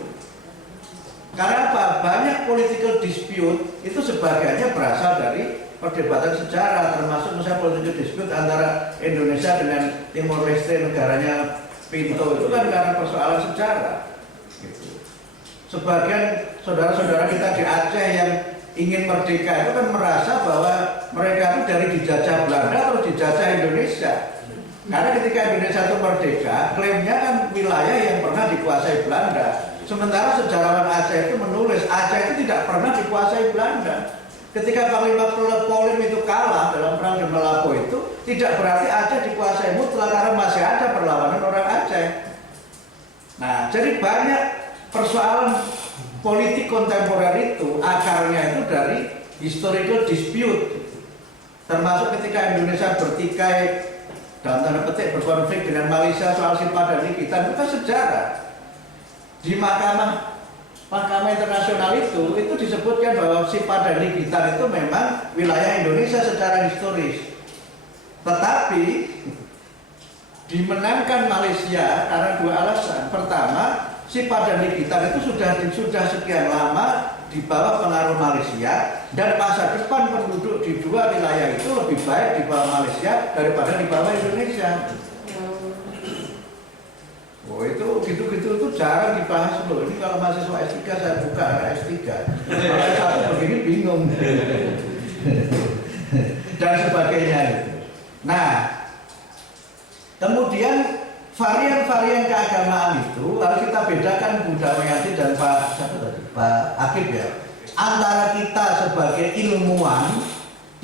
Karena apa? Banyak political dispute itu sebagiannya berasal dari perdebatan sejarah, termasuk misalnya political dispute antara Indonesia dengan Timor Leste, negaranya Pinto, itu kan karena persoalan sejarah. Gitu. Sebagian saudara-saudara kita di Aceh yang ingin merdeka itu kan merasa bahwa mereka itu dari dijajah Belanda atau dijajah Indonesia. Karena ketika Indonesia itu merdeka, klaimnya kan wilayah yang pernah dikuasai Belanda. Sementara sejarawan Aceh itu menulis Aceh itu tidak pernah dikuasai Belanda. Ketika Panglima Polim itu kalah dalam perang di Melapo itu, tidak berarti Aceh dikuasai mutlak karena masih ada perlawanan orang Aceh. Nah, jadi banyak persoalan politik kontemporer itu akarnya itu dari historical dispute. Termasuk ketika Indonesia bertikai dalam tanda petik berkonflik dengan Malaysia soal Sipadan kita itu kan sejarah. Di Mahkamah Mahkamah Internasional itu disebutkan bahwa Sipa dan Gitar itu memang wilayah Indonesia secara historis. Tetapi dimenangkan Malaysia karena dua alasan. Pertama, Sipa dan Gitar itu sudah sekian lama di bawah pengaruh Malaysia, dan masa depan penduduk di dua wilayah itu lebih baik di bawah Malaysia daripada di bawah Indonesia. Oh, itu gitu-gitu itu jarang dibahas loh. Ini kalau mahasiswa S3 saya buka S3. Kalau satu begini bingung. Dan sebagainya gitu. Nah, kemudian varian-varian keagamaan itu harus kita bedakan, Bu Damayanti dan Pak Akib ya, antara kita sebagai ilmuwan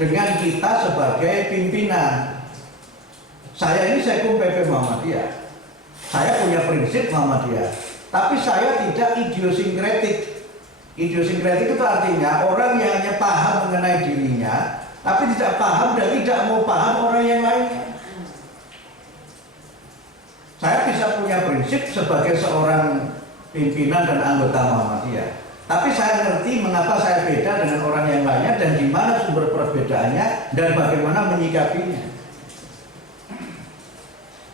dengan kita sebagai pimpinan. Saya ini Sekum PP Muhammadiyah. Saya punya prinsip Muhammadiyah, tapi saya tidak idiosinkretik. Idiosinkretik itu artinya orang yang hanya paham mengenai dirinya, tapi tidak paham dan tidak mau paham orang yang lainnya. Saya bisa punya prinsip sebagai seorang pimpinan dan anggota Muhammadiyah, tapi saya ngerti mengapa saya beda dengan orang yang lainnya dan di mana sumber perbedaannya dan bagaimana menyikapinya.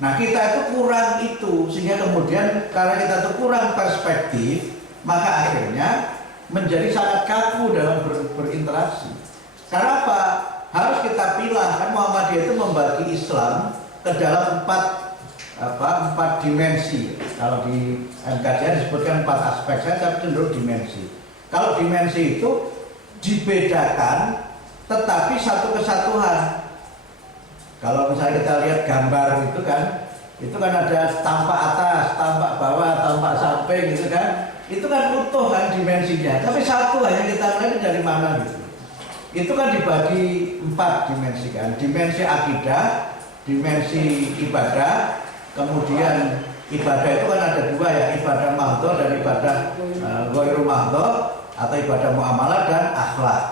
Nah, kita itu kurang itu, sehingga kemudian karena kita itu kurang perspektif, maka akhirnya menjadi sangat kaku dalam berinteraksi. Karena apa? Harus kita pilah, kan Muhammadiyah itu membagi Islam ke dalam empat dimensi. Kalau di NKJN disebutkan 4 aspek, saya cenderung dimensi. Kalau dimensi itu dibedakan, tetapi satu kesatuan. Kalau misalnya kita lihat gambar itu kan ada tampak atas, tampak bawah, tampak samping gitu kan. Itu kan utuh kan dimensinya. Tapi satu hanya kita lihat dari mana gitu. Itu kan dibagi 4 dimensi kan. Dimensi akidah, dimensi ibadah, kemudian ibadah itu kan ada 2 ya, ibadah mahdhah dan ibadah ghairu mahdhah atau ibadah muamalah dan akhlak.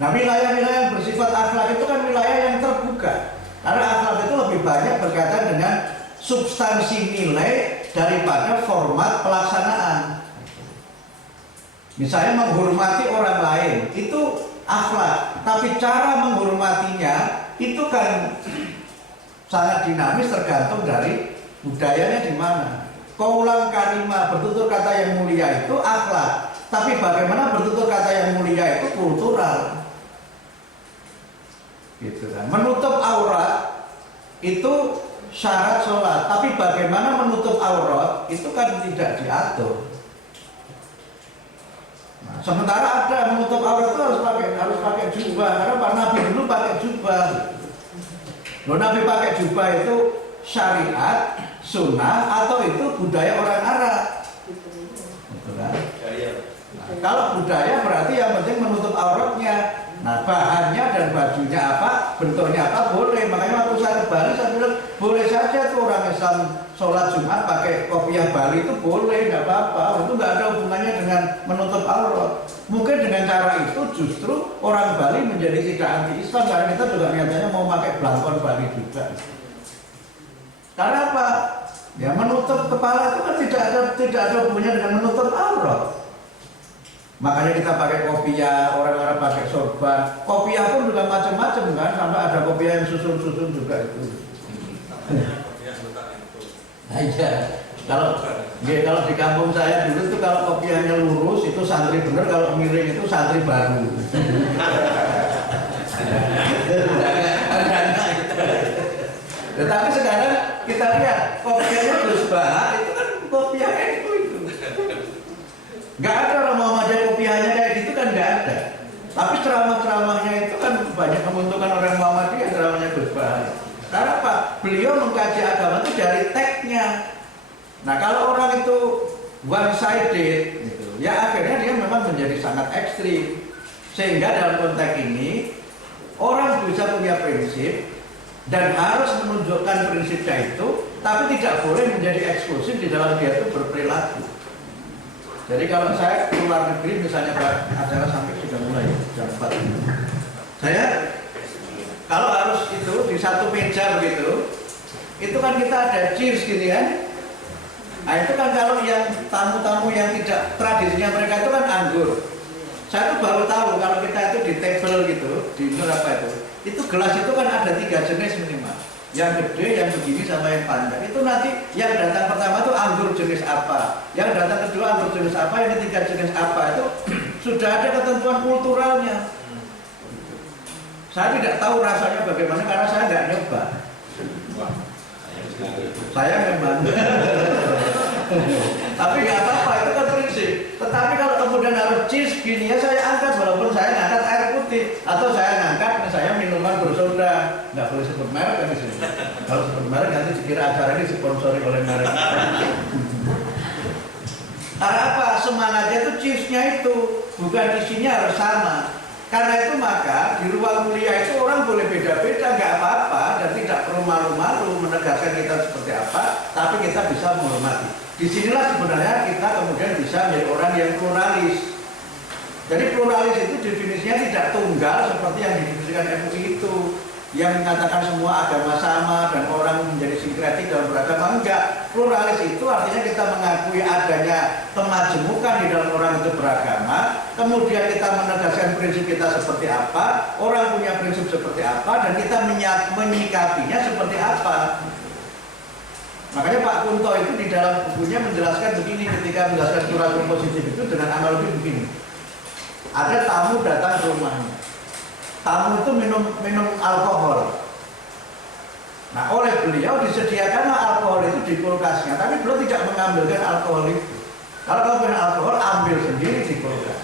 Nah, wilayah-wilayah yang bersifat akhlak itu kan wilayah yang terbuka. Karena akhlak itu lebih banyak berkaitan dengan substansi nilai daripada format pelaksanaan. Misalnya menghormati orang lain, itu akhlak. Tapi cara menghormatinya itu kan sangat dinamis tergantung dari budayanya di mana. Qaulan karima, bertutur kata yang mulia itu akhlak. Tapi bagaimana bertutur kata yang mulia itu kultural. Gitu kan. Menutup aurat itu syarat sholat, tapi bagaimana menutup aurat itu kan tidak diatur. Nah, sementara ada menutup aurat itu harus pakai jubah, karena Pak Nabi dulu pakai jubah. Loh, Nabi pakai jubah itu syariat, sunnah, atau itu budaya orang Arab. Gitu kan. Nah, kalau budaya berarti yang penting menutup auratnya. Nah, bahannya dan bajunya apa, bentuknya apa boleh. Makanya waktu saya ke Bali saya bilang boleh saja tuh orang Islam sholat Jumat pakai kopiah Bali itu boleh, nggak apa-apa. Itu nggak ada hubungannya dengan menutup aurat. Mungkin dengan cara itu justru orang Bali menjadi tidak anti Islam, karena kita juga nyatanya mau pakai blangkon Bali juga. Karena apa? Ya menutup kepala itu kan tidak ada hubungannya dengan menutup aurat. Makanya kita pakai kopiah, orang-orang pakai sorban. Kopiah pun juga macam-macam kan, sampai ada kopiah yang susun-susun juga itu. Nah, iya. Kalau di kampung saya dulu itu kalau kopiahnya lurus itu santri bener, kalau miring itu santri baru. Tetapi sekarang kita lihat kopiahnya Gus Bah itu kan kopiah NU itu. Nggak ada orang Muhammadiyah kopiahnya kayak gitu kan, nggak ada. Tapi ceramah-ceramahnya itu kan banyak menguntungkan orang Muhammadiyah, ceramahnya Gus Bah. Karena apa? Beliau mengkaji agama itu dari teksnya. Nah, kalau orang itu one sided gitu, ya akhirnya dia memang menjadi sangat ekstrim. Sehingga dalam konteks ini orang bisa punya prinsip dan harus menunjukkan prinsipnya itu, tapi tidak boleh menjadi eksklusif di dalam dia itu berperilaku. Jadi kalau saya keluar negeri misalnya acara sampai sudah mulai jam 4, saya kalau harus itu di satu meja begitu, itu kan kita ada cheers gini kan. Nah itu kan kalau yang tamu-tamu yang tidak tradisinya mereka itu kan anggur. Saya tuh baru tahu kalau kita itu di table gitu, di apa itu gelas itu kan ada 3 jenis minimal. Yang gede, yang begini sama yang panjang. Itu nanti yang datang pertama itu anggur jenis apa, yang datang kedua anggur jenis apa, yang ketiga jenis apa, itu sudah ada ketentuan kulturalnya. Saya tidak tahu rasanya bagaimana karena saya nggak nyoba. Saya memang. Tapi nggak apa-apa, itu kan prinsip. Tetapi kalau kemudian harus cheese gini ya saya angkat, walaupun saya ngangkat air putih atau saya ngangkat saya minuman bersoda, nggak boleh sebut merek kan di sini. Kalau sebut merek nanti dikira acara ini disponsori oleh merek. Karena apa? Semangatnya itu cheese-nya itu bukan isinya harus sama. Karena itu maka di ruang mulia itu orang boleh beda-beda, nggak apa-apa dan tidak perlu malu-malu menegaskan kita seperti apa, tapi kita bisa menghormati. Disinilah sebenarnya kita kemudian bisa menjadi orang yang pluralis. Jadi pluralis itu definisinya tidak tunggal seperti yang didefinisikan MUI itu, yang mengatakan semua agama sama dan orang menjadi sinkretik dalam beragama. Enggak, pluralis itu artinya kita mengakui adanya kemajemukan di dalam orang itu beragama, kemudian kita menegaskan prinsip kita seperti apa, orang punya prinsip seperti apa, dan kita menyikapinya seperti apa. Makanya Pak Kunto itu di dalam bukunya menjelaskan begini ketika menjelaskan pluralisme positif itu dengan analogi begini. Ada tamu datang ke rumahnya. Tamu itu minum alkohol. Nah oleh beliau disediakanlah alkohol itu di kulkasnya, tapi beliau tidak mengambilkan alkohol itu. Kalau kamu punya alkohol, ambil sendiri di kulkas.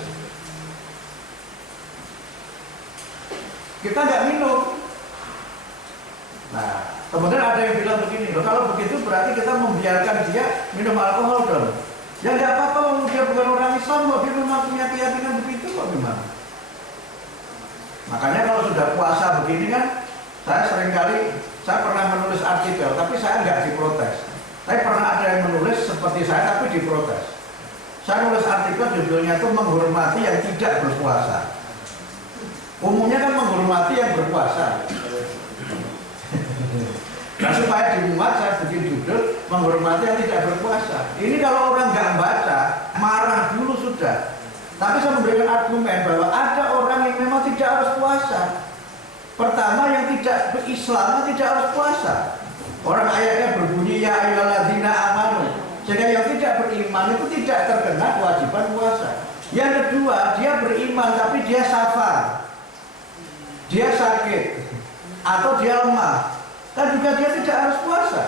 Kita nggak minum. Nah kemudian ada yang bilang begini, loh kalau begitu berarti kita membiarkan dia minum alkohol dong. Ya nggak apa-apa, dia bukan orang Islam, kok dia memang punya keyakinan begitu kok gimana? Makanya kalau sudah puasa begini kan, saya pernah menulis artikel, tapi saya nggak diprotes. Tapi pernah ada yang menulis seperti saya, tapi diprotes. Saya nulis artikel judulnya itu menghormati yang tidak berpuasa. Umumnya kan menghormati yang berpuasa. Nah supaya dimuat saya bikin judul menghormati yang tidak berpuasa. Ini kalau orang nggak baca, marah dulu sudah. Tapi saya memberikan argumen bahwa ada orang yang memang tidak harus puasa. Pertama yang tidak berislam tidak harus puasa. Orang ayatnya berbunyi ya ayyuhalladzina amanu. Sehingga yang tidak beriman itu tidak terkena kewajiban puasa. Yang kedua, dia beriman tapi dia safar. Dia sakit atau dia lemah. Kan juga dia tidak harus puasa.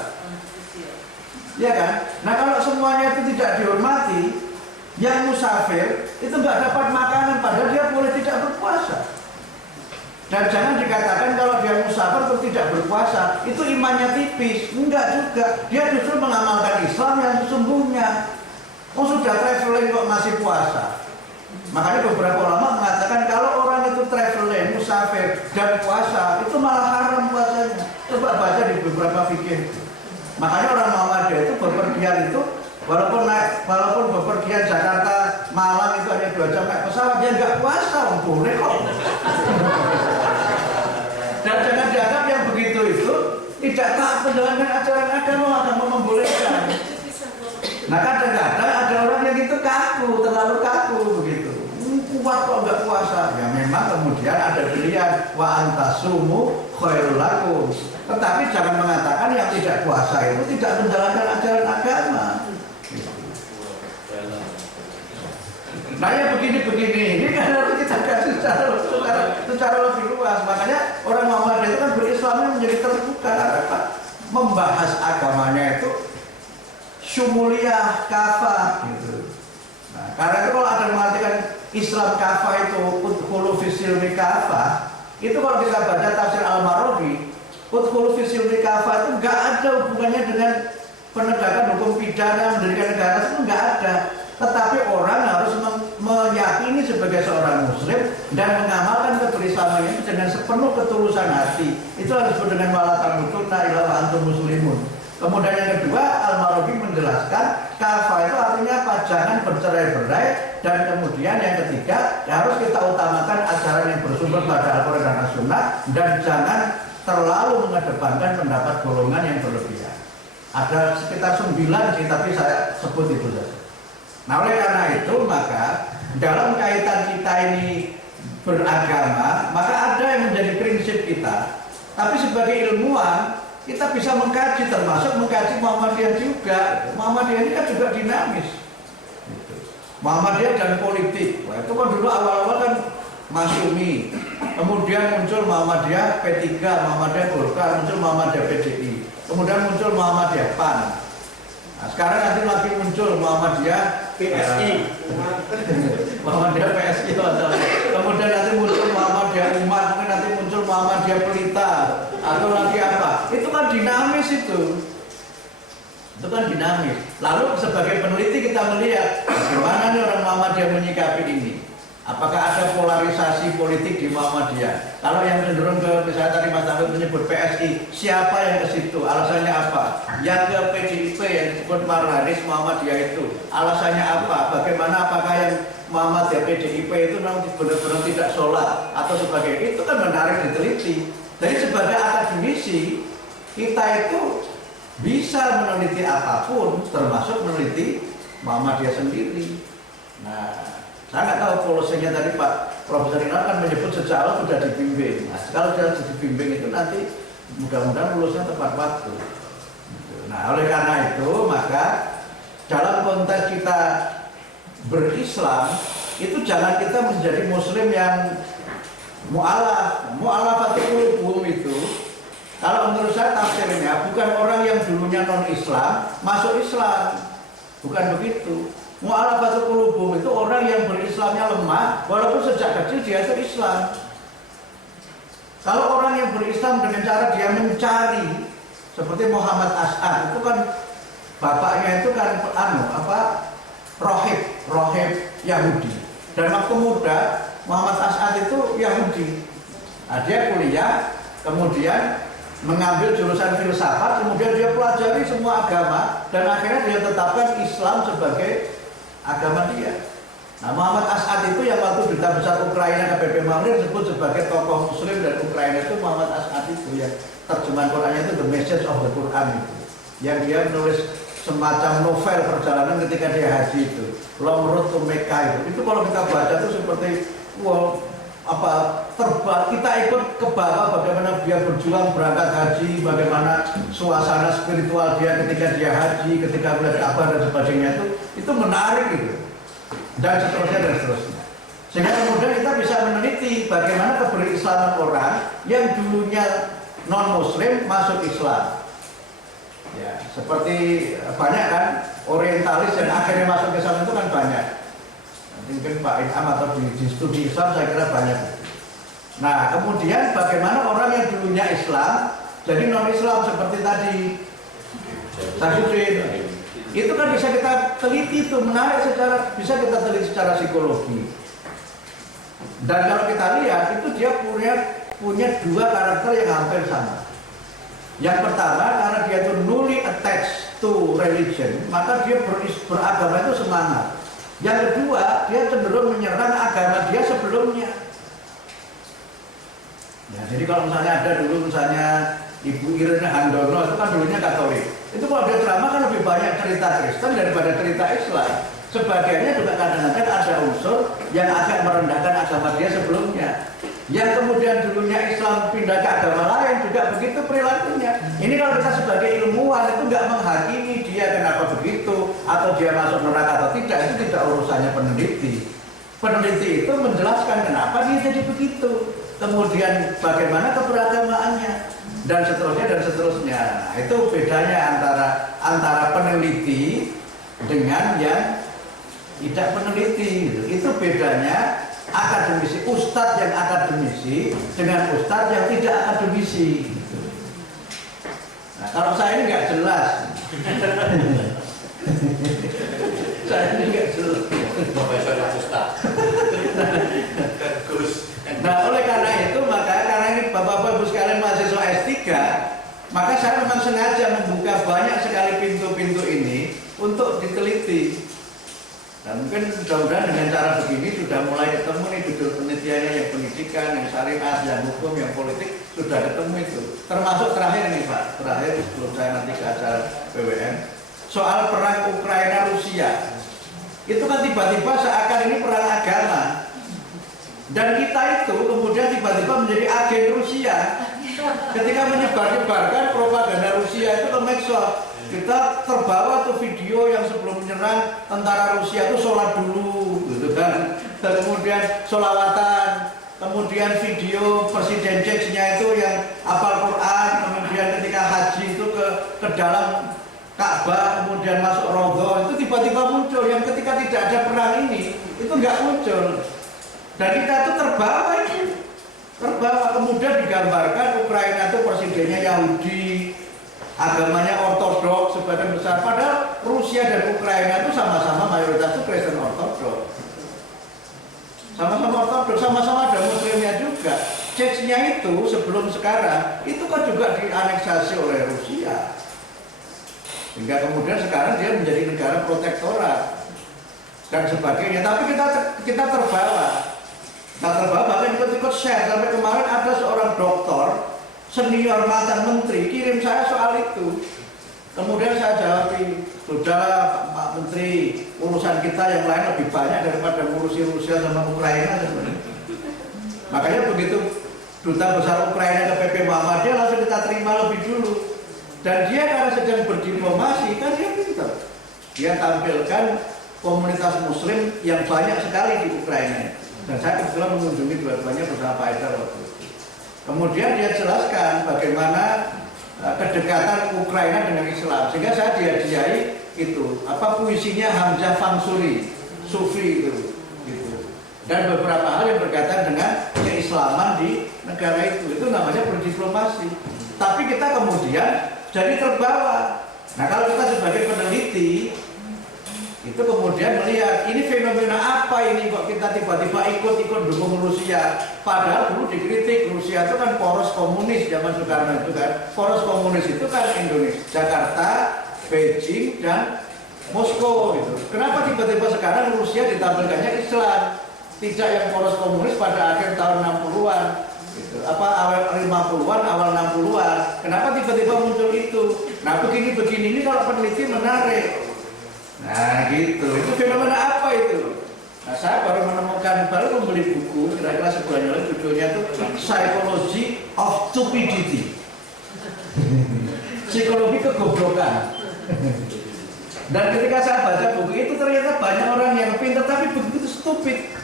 Ya kan? Nah kalau semuanya itu tidak dihormati, yang musafir itu nggak dapat makanan padahal dia boleh tidak berpuasa. Dan jangan dikatakan kalau dia musafir atau tidak berpuasa itu imannya tipis. Enggak juga. Dia justru mengamalkan Islam yang sesungguhnya. Oh sudah traveling kok masih puasa. Makanya beberapa ulama mengatakan kalau orang itu traveling, musafir dan puasa itu malah haram puasanya. Coba baca di beberapa fikih. Makanya orang Muhammadiyah itu bepergian itu walaupun bepergian Jakarta Malang itu hanya 2 jam naik pesawat, dia nggak puasa, boleh kok. Dan jangan dianggap yang begitu itu tidak taat menjalankan ajaran agama membolehkan. Nah kadang-kadang ada orang yang itu kaku, terlalu kaku begitu. Kuat kok nggak puasa, ya memang kemudian ada pilihan wa antasumu khairul lakum. Tetapi jangan mengatakan yang tidak puasa itu tidak menjalankan ajaran agama. Nah ya begini-begini ini kan harus kita kasih secara lebih luas. Makanya orang Muhammadiyah itu kan berislamnya menjadi terbuka karena membahas agamanya itu syumuliyah kafah gitu. Nah, karena itu kalau ada mengatakan Islam kafah itu udkhulu fi silmi kafah, itu kalau kita baca tafsir Al-Marawi, udkhulu fi silmi kafah itu enggak ada hubungannya dengan penegakan hukum pidana mendirikan negara, itu enggak ada. Tetapi orang harus meyakini sebagai seorang muslim dan mengamalkan keberislaman itu dengan sepenuh ketulusan hati. Itu harus disebut dengan wala tamutunna illa wa antum muslimun. Kemudian yang kedua, Al-Marawi menjelaskan kafah itu artinya apa? Jangan bercerai-berai. Dan kemudian yang ketiga, harus kita utamakan ajaran yang bersumber pada Al-Quran dan As-Sunnah dan jangan terlalu mengedepankan pendapat golongan yang berlebihan. Ada sekitar 9 sih, tapi saya sebut itu saja. Nah, oleh karena itu maka dalam kaitan kita ini beragama, maka ada yang menjadi prinsip kita. Tapi sebagai ilmuwan kita bisa mengkaji, termasuk mengkaji Muhammadiyah juga. Muhammadiyah ini kan juga dinamis. Muhammadiyah dan politik. Wah, itu kan dulu awal-awal kan Masyumi, kemudian muncul Muhammadiyah P3, Muhammadiyah Golkar, muncul Muhammadiyah PDI, kemudian muncul Muhammadiyah PAN. Nah, sekarang nanti lagi muncul Muhammadiyah PSI, Muhammadiyah PSI, kemudian nanti muncul Muhammadiyah Umat, mungkin nanti muncul Muhammadiyah Pelita, atau lagi apa? Itu kan dinamis itu kan dinamis. Lalu sebagai peneliti kita melihat bagaimana nih orang Muhammadiyah menyikapi ini. Apakah ada polarisasi politik di Muhammadiyah? Kalau yang cenderung ke, misalnya tadi Mas David menyebut PSI, siapa yang ke situ? Alasannya apa? Yang ke PDIP yang disebut Marhanis Muhammadiyah itu, alasannya apa? Bagaimana? Apakah yang Muhammadiyah PDIP itu memang benar-benar tidak sholat atau sebagainya? Itu kan menarik diteliti. Jadi sebagai akademisi kita itu bisa meneliti apapun, termasuk meneliti Muhammadiyah sendiri. Nah, saya nggak tahu polosinya tadi Pak Profesor Rinal kan menyebut sejak awal sudah dibimbing. Nah, kalau sudah dibimbing itu nanti mudah-mudahan lulusnya tepat waktu. Nah, oleh karena itu maka dalam konteks kita berislam itu jangan kita menjadi Muslim yang mu'alafatul qulub itu. Kalau menurut saya tafsirnya bukan orang yang dulunya non-Islam masuk Islam, bukan begitu. Mu'alafatul qulub itu orang yang berislamnya lemah, walaupun sejak kecil dia itu Islam. Kalau orang yang berislam dengan cara dia mencari, seperti Muhammad As'ad itu kan bapaknya itu kan rohib Yahudi. Dan waktu muda Muhammad As'ad itu Yahudi. Nah, dia kuliah, kemudian mengambil jurusan filsafat, kemudian dia pelajari semua agama dan akhirnya dia tetapkan Islam sebagai agama dia. Nah, Muhammad As'ad itu yang waktu Duta Besar Ukraina KBP Mamre disebut sebagai tokoh Muslim dan Ukraina itu Muhammad As'ad itu yang terjemahan Qurannya itu The Message of the Quran itu, yang dia menulis semacam novel perjalanan ketika dia haji itu, Long Road to Mecca itu kalau kita baca itu seperti terbang, kita ikut ke bawah bagaimana dia berjuang berangkat haji, bagaimana suasana spiritual dia ketika dia haji, ketika melihat Ka'bah dan sebagainya itu menarik gitu, dan seterusnya. Sehingga kemudian kita bisa meneliti bagaimana keberislaman orang yang dulunya non-Muslim masuk Islam. Ya, seperti banyak kan orientalis yang akhirnya masuk Islam itu kan banyak. Mungkin Pak Inam atau di studi Islam saya kira banyak. Nah, kemudian bagaimana orang yang dulunya Islam jadi non-Islam seperti tadi Sasyuddin, itu kan bisa kita teliti, itu menarik bisa kita teliti secara psikologi. Dan kalau kita lihat itu dia punya dua karakter yang hampir sama. Yang pertama karena dia itu newly attached to religion, maka dia beragama itu semangat. Yang kedua, dia cenderung menyerang agama dia sebelumnya. Ya, jadi kalau misalnya ada dulu misalnya Ibu Irene Handono itu kan dulunya Katolik. Itu kalau dia ceramah kan lebih banyak cerita Kristen daripada cerita Islam. Sebagiannya juga kadang-kadang ada unsur yang agak merendahkan agama dia sebelumnya. Yang kemudian dulunya Islam pindah ke agama lain juga begitu perilakunya. Ini kalau kita sebagai ilmuwan itu nggak menghakimi dia kenapa begitu atau dia masuk neraka atau tidak, itu tidak urusannya peneliti. Peneliti itu menjelaskan kenapa dia jadi begitu, kemudian bagaimana keberagamaannya dan seterusnya. Nah, itu bedanya antara peneliti dengan yang tidak peneliti. Itu bedanya akademisi, ustadz yang akademisi dengan ustadz yang tidak akademisi. Nah, kalau saya ini nggak jelas. Saya ini nggak jelas. Profesor Ustadz. Nah, oleh karena itu, karena ini Bapak-Bapak Ibu sekalian mahasiswa S3, maka saya memang sengaja membuka banyak sekali pintu-pintu ini untuk diteliti. Dan mungkin mudah-mudahan dengan cara begini sudah mulai ketemu nih judul penelitiannya, yang pendidikan, yang syariat, yang hukum, yang politik sudah ketemu itu. Termasuk terakhir nih Pak, terakhir sebelum saya nanti ke acara PWN, soal perang Ukraina Rusia. Itu kan tiba-tiba seakan ini perang agama. Dan kita itu kemudian tiba-tiba menjadi agen Rusia. Ketika menyebar-nyebarkan propaganda Rusia itu ke medsos, kita terbawa tuh video yang sebelum menyerang tentara Rusia itu sholat dulu, gitu kan. Dan kemudian sholawatan, kemudian video Presiden Czechnya itu yang hafal Quran, kemudian ketika haji itu ke dalam Ka'bah, kemudian masuk Raudhah, itu tiba-tiba muncul. Yang ketika tidak ada perang ini, itu nggak muncul. Dan kita itu terbawa ini. Terbawa, kemudian digambarkan Ukraina itu presidennya Yahudi, agamanya ortodoks sebagian besar, padahal Rusia dan Ukraina itu sama-sama mayoritas itu Kristen ortodoks, sama-sama ortodoks, sama-sama ada muslimnya juga. Chechnya itu sebelum sekarang itu kan juga dianeksasi oleh Rusia, hingga kemudian sekarang dia menjadi negara protektorat dan sebagainya. Tapi kita terbawa, bahkan ikut-ikut share. Sampai kemarin ada seorang dokter senior mantan menteri kirim saya soal itu. Kemudian saya jawab, sudahlah Pak Menteri, urusan kita yang lain lebih banyak daripada ngurusi Rusia sama Ukraina sebenarnya. Makanya begitu Duta Besar Ukraina ke PP Muhammadiyah langsung kita terima lebih dulu. Dan dia karena sedang berdiplomasi, kan dia pintar. Dia tampilkan komunitas muslim yang banyak sekali di Ukraina. Dan saya kebetulan mengunjungi dua-duanya bersama Pak Edar waktu itu. Kemudian dia jelaskan bagaimana kedekatan Ukraina dengan Islam, sehingga saya dihadiahi itu puisinya Hamzah Fansuri, Sufi itu, gitu. Dan beberapa hal yang berkaitan dengan keislaman di negara itu namanya berdiplomasi. Tapi kita kemudian jadi terbawa. Nah, kalau kita sebagai peneliti itu kemudian melihat ini fenomena apa ini kok kita tiba-tiba ikut dukung Rusia, padahal dulu dikritik Rusia itu kan poros komunis zaman Soekarno itu kan. Poros komunis itu kan Indonesia, Jakarta, Beijing dan Moskow gitu. Kenapa tiba-tiba sekarang Rusia ditampilkannya Islam, tidak yang poros komunis pada akhir tahun 60-an gitu. Awal 50-an, awal 60-an. Kenapa tiba-tiba muncul itu? Nah, begini ini kalau peneliti menarik. Nah gitu, itu fenomena apa itu? Nah, saya baru membeli buku kira-kira sebulan yang lalu, judulnya itu Psychology of Stupidity. Psikologi kegoblokan. Dan ketika saya baca buku itu ternyata banyak orang yang pintar tapi begitu stupid.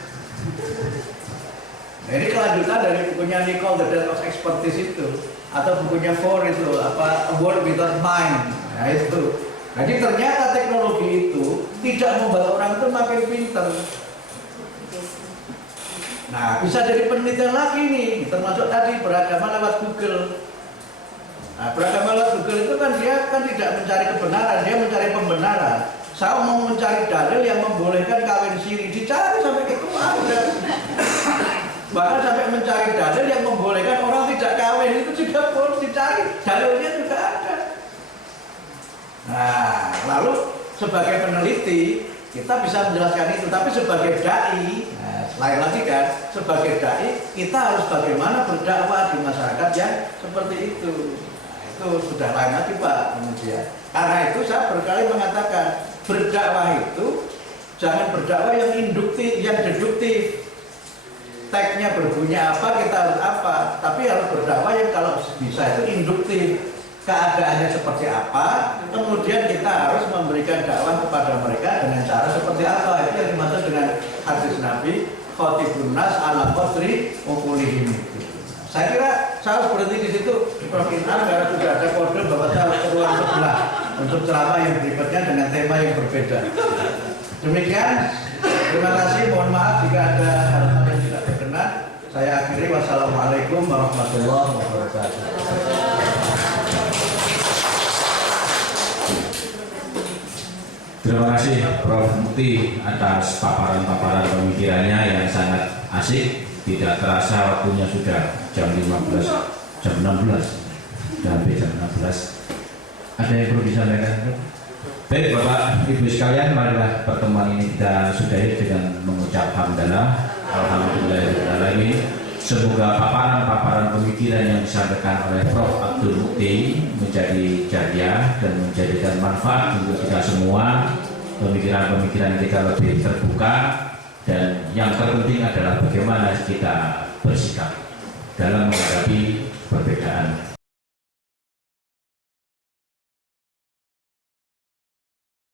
Nah, ini kelanjutan dari bukunya Nicole The Death of Expertise itu, atau bukunya Ford itu A World Without Mind. Nah itu. Jadi ternyata teknologi itu tidak membuat orang itu makin pintar. Nah, bisa jadi penelitian lagi nih, termasuk tadi beragama lewat Google. Nah, beragama lewat Google itu kan dia kan tidak mencari kebenaran, dia mencari pembenaran. Saya mau mencari dalil yang membolehkan kawin siri, dicari sampai itu ada. Bahkan sampai mencari dalil yang membolehkan orang tidak kawin itu juga boleh dicari, dalilnya juga ada. Nah, lalu sebagai peneliti kita bisa menjelaskan itu, tapi sebagai dai, lain lagi kan, sebagai dai kita harus bagaimana berdakwah di masyarakat yang seperti itu. Nah, itu sudah lain lagi Pak kemudian. Karena itu saya berkali mengatakan berdakwah itu jangan berdakwah yang induktif, yang deduktif. Tagnya berbunyi apa kita harus apa, tapi harus berdakwah yang kalau bisa itu induktif. Keadaannya seperti apa, kemudian kita harus memberikan dakwah kepada mereka dengan cara seperti apa. Itu yang dimaksud dengan hadis Nabi, khotibun nas ala qadri uqulihim. Saya kira saya harus berhenti di situ, Prof. Intan, karena sudah ada kode bahwa saya harus keluar sebelah untuk ceramah yang berikutnya dengan tema yang berbeda. Demikian, terima kasih. Mohon maaf jika ada hal-hal yang tidak berkenan. Saya akhiri. Wassalamualaikum warahmatullahi wabarakatuh. Terima kasih Prof. Mukti atas paparan-paparan pemikirannya yang sangat asik. Tidak terasa waktunya sudah jam 15, jam 16, dan jam 16. Ada yang perlu disampaikan? Baik Bapak Ibu sekalian, marilah pertemuan ini kita sudahi dengan mengucap hamdalah, alhamdulillahirrahmanirrahim. Semoga paparan-paparan pemikiran yang disampaikan oleh Prof. Abdul Mukti menjadi jariah dan menjadikan manfaat untuk kita semua. Pemikiran-pemikiran kita lebih terbuka, dan yang terpenting adalah bagaimana kita bersikap dalam menghadapi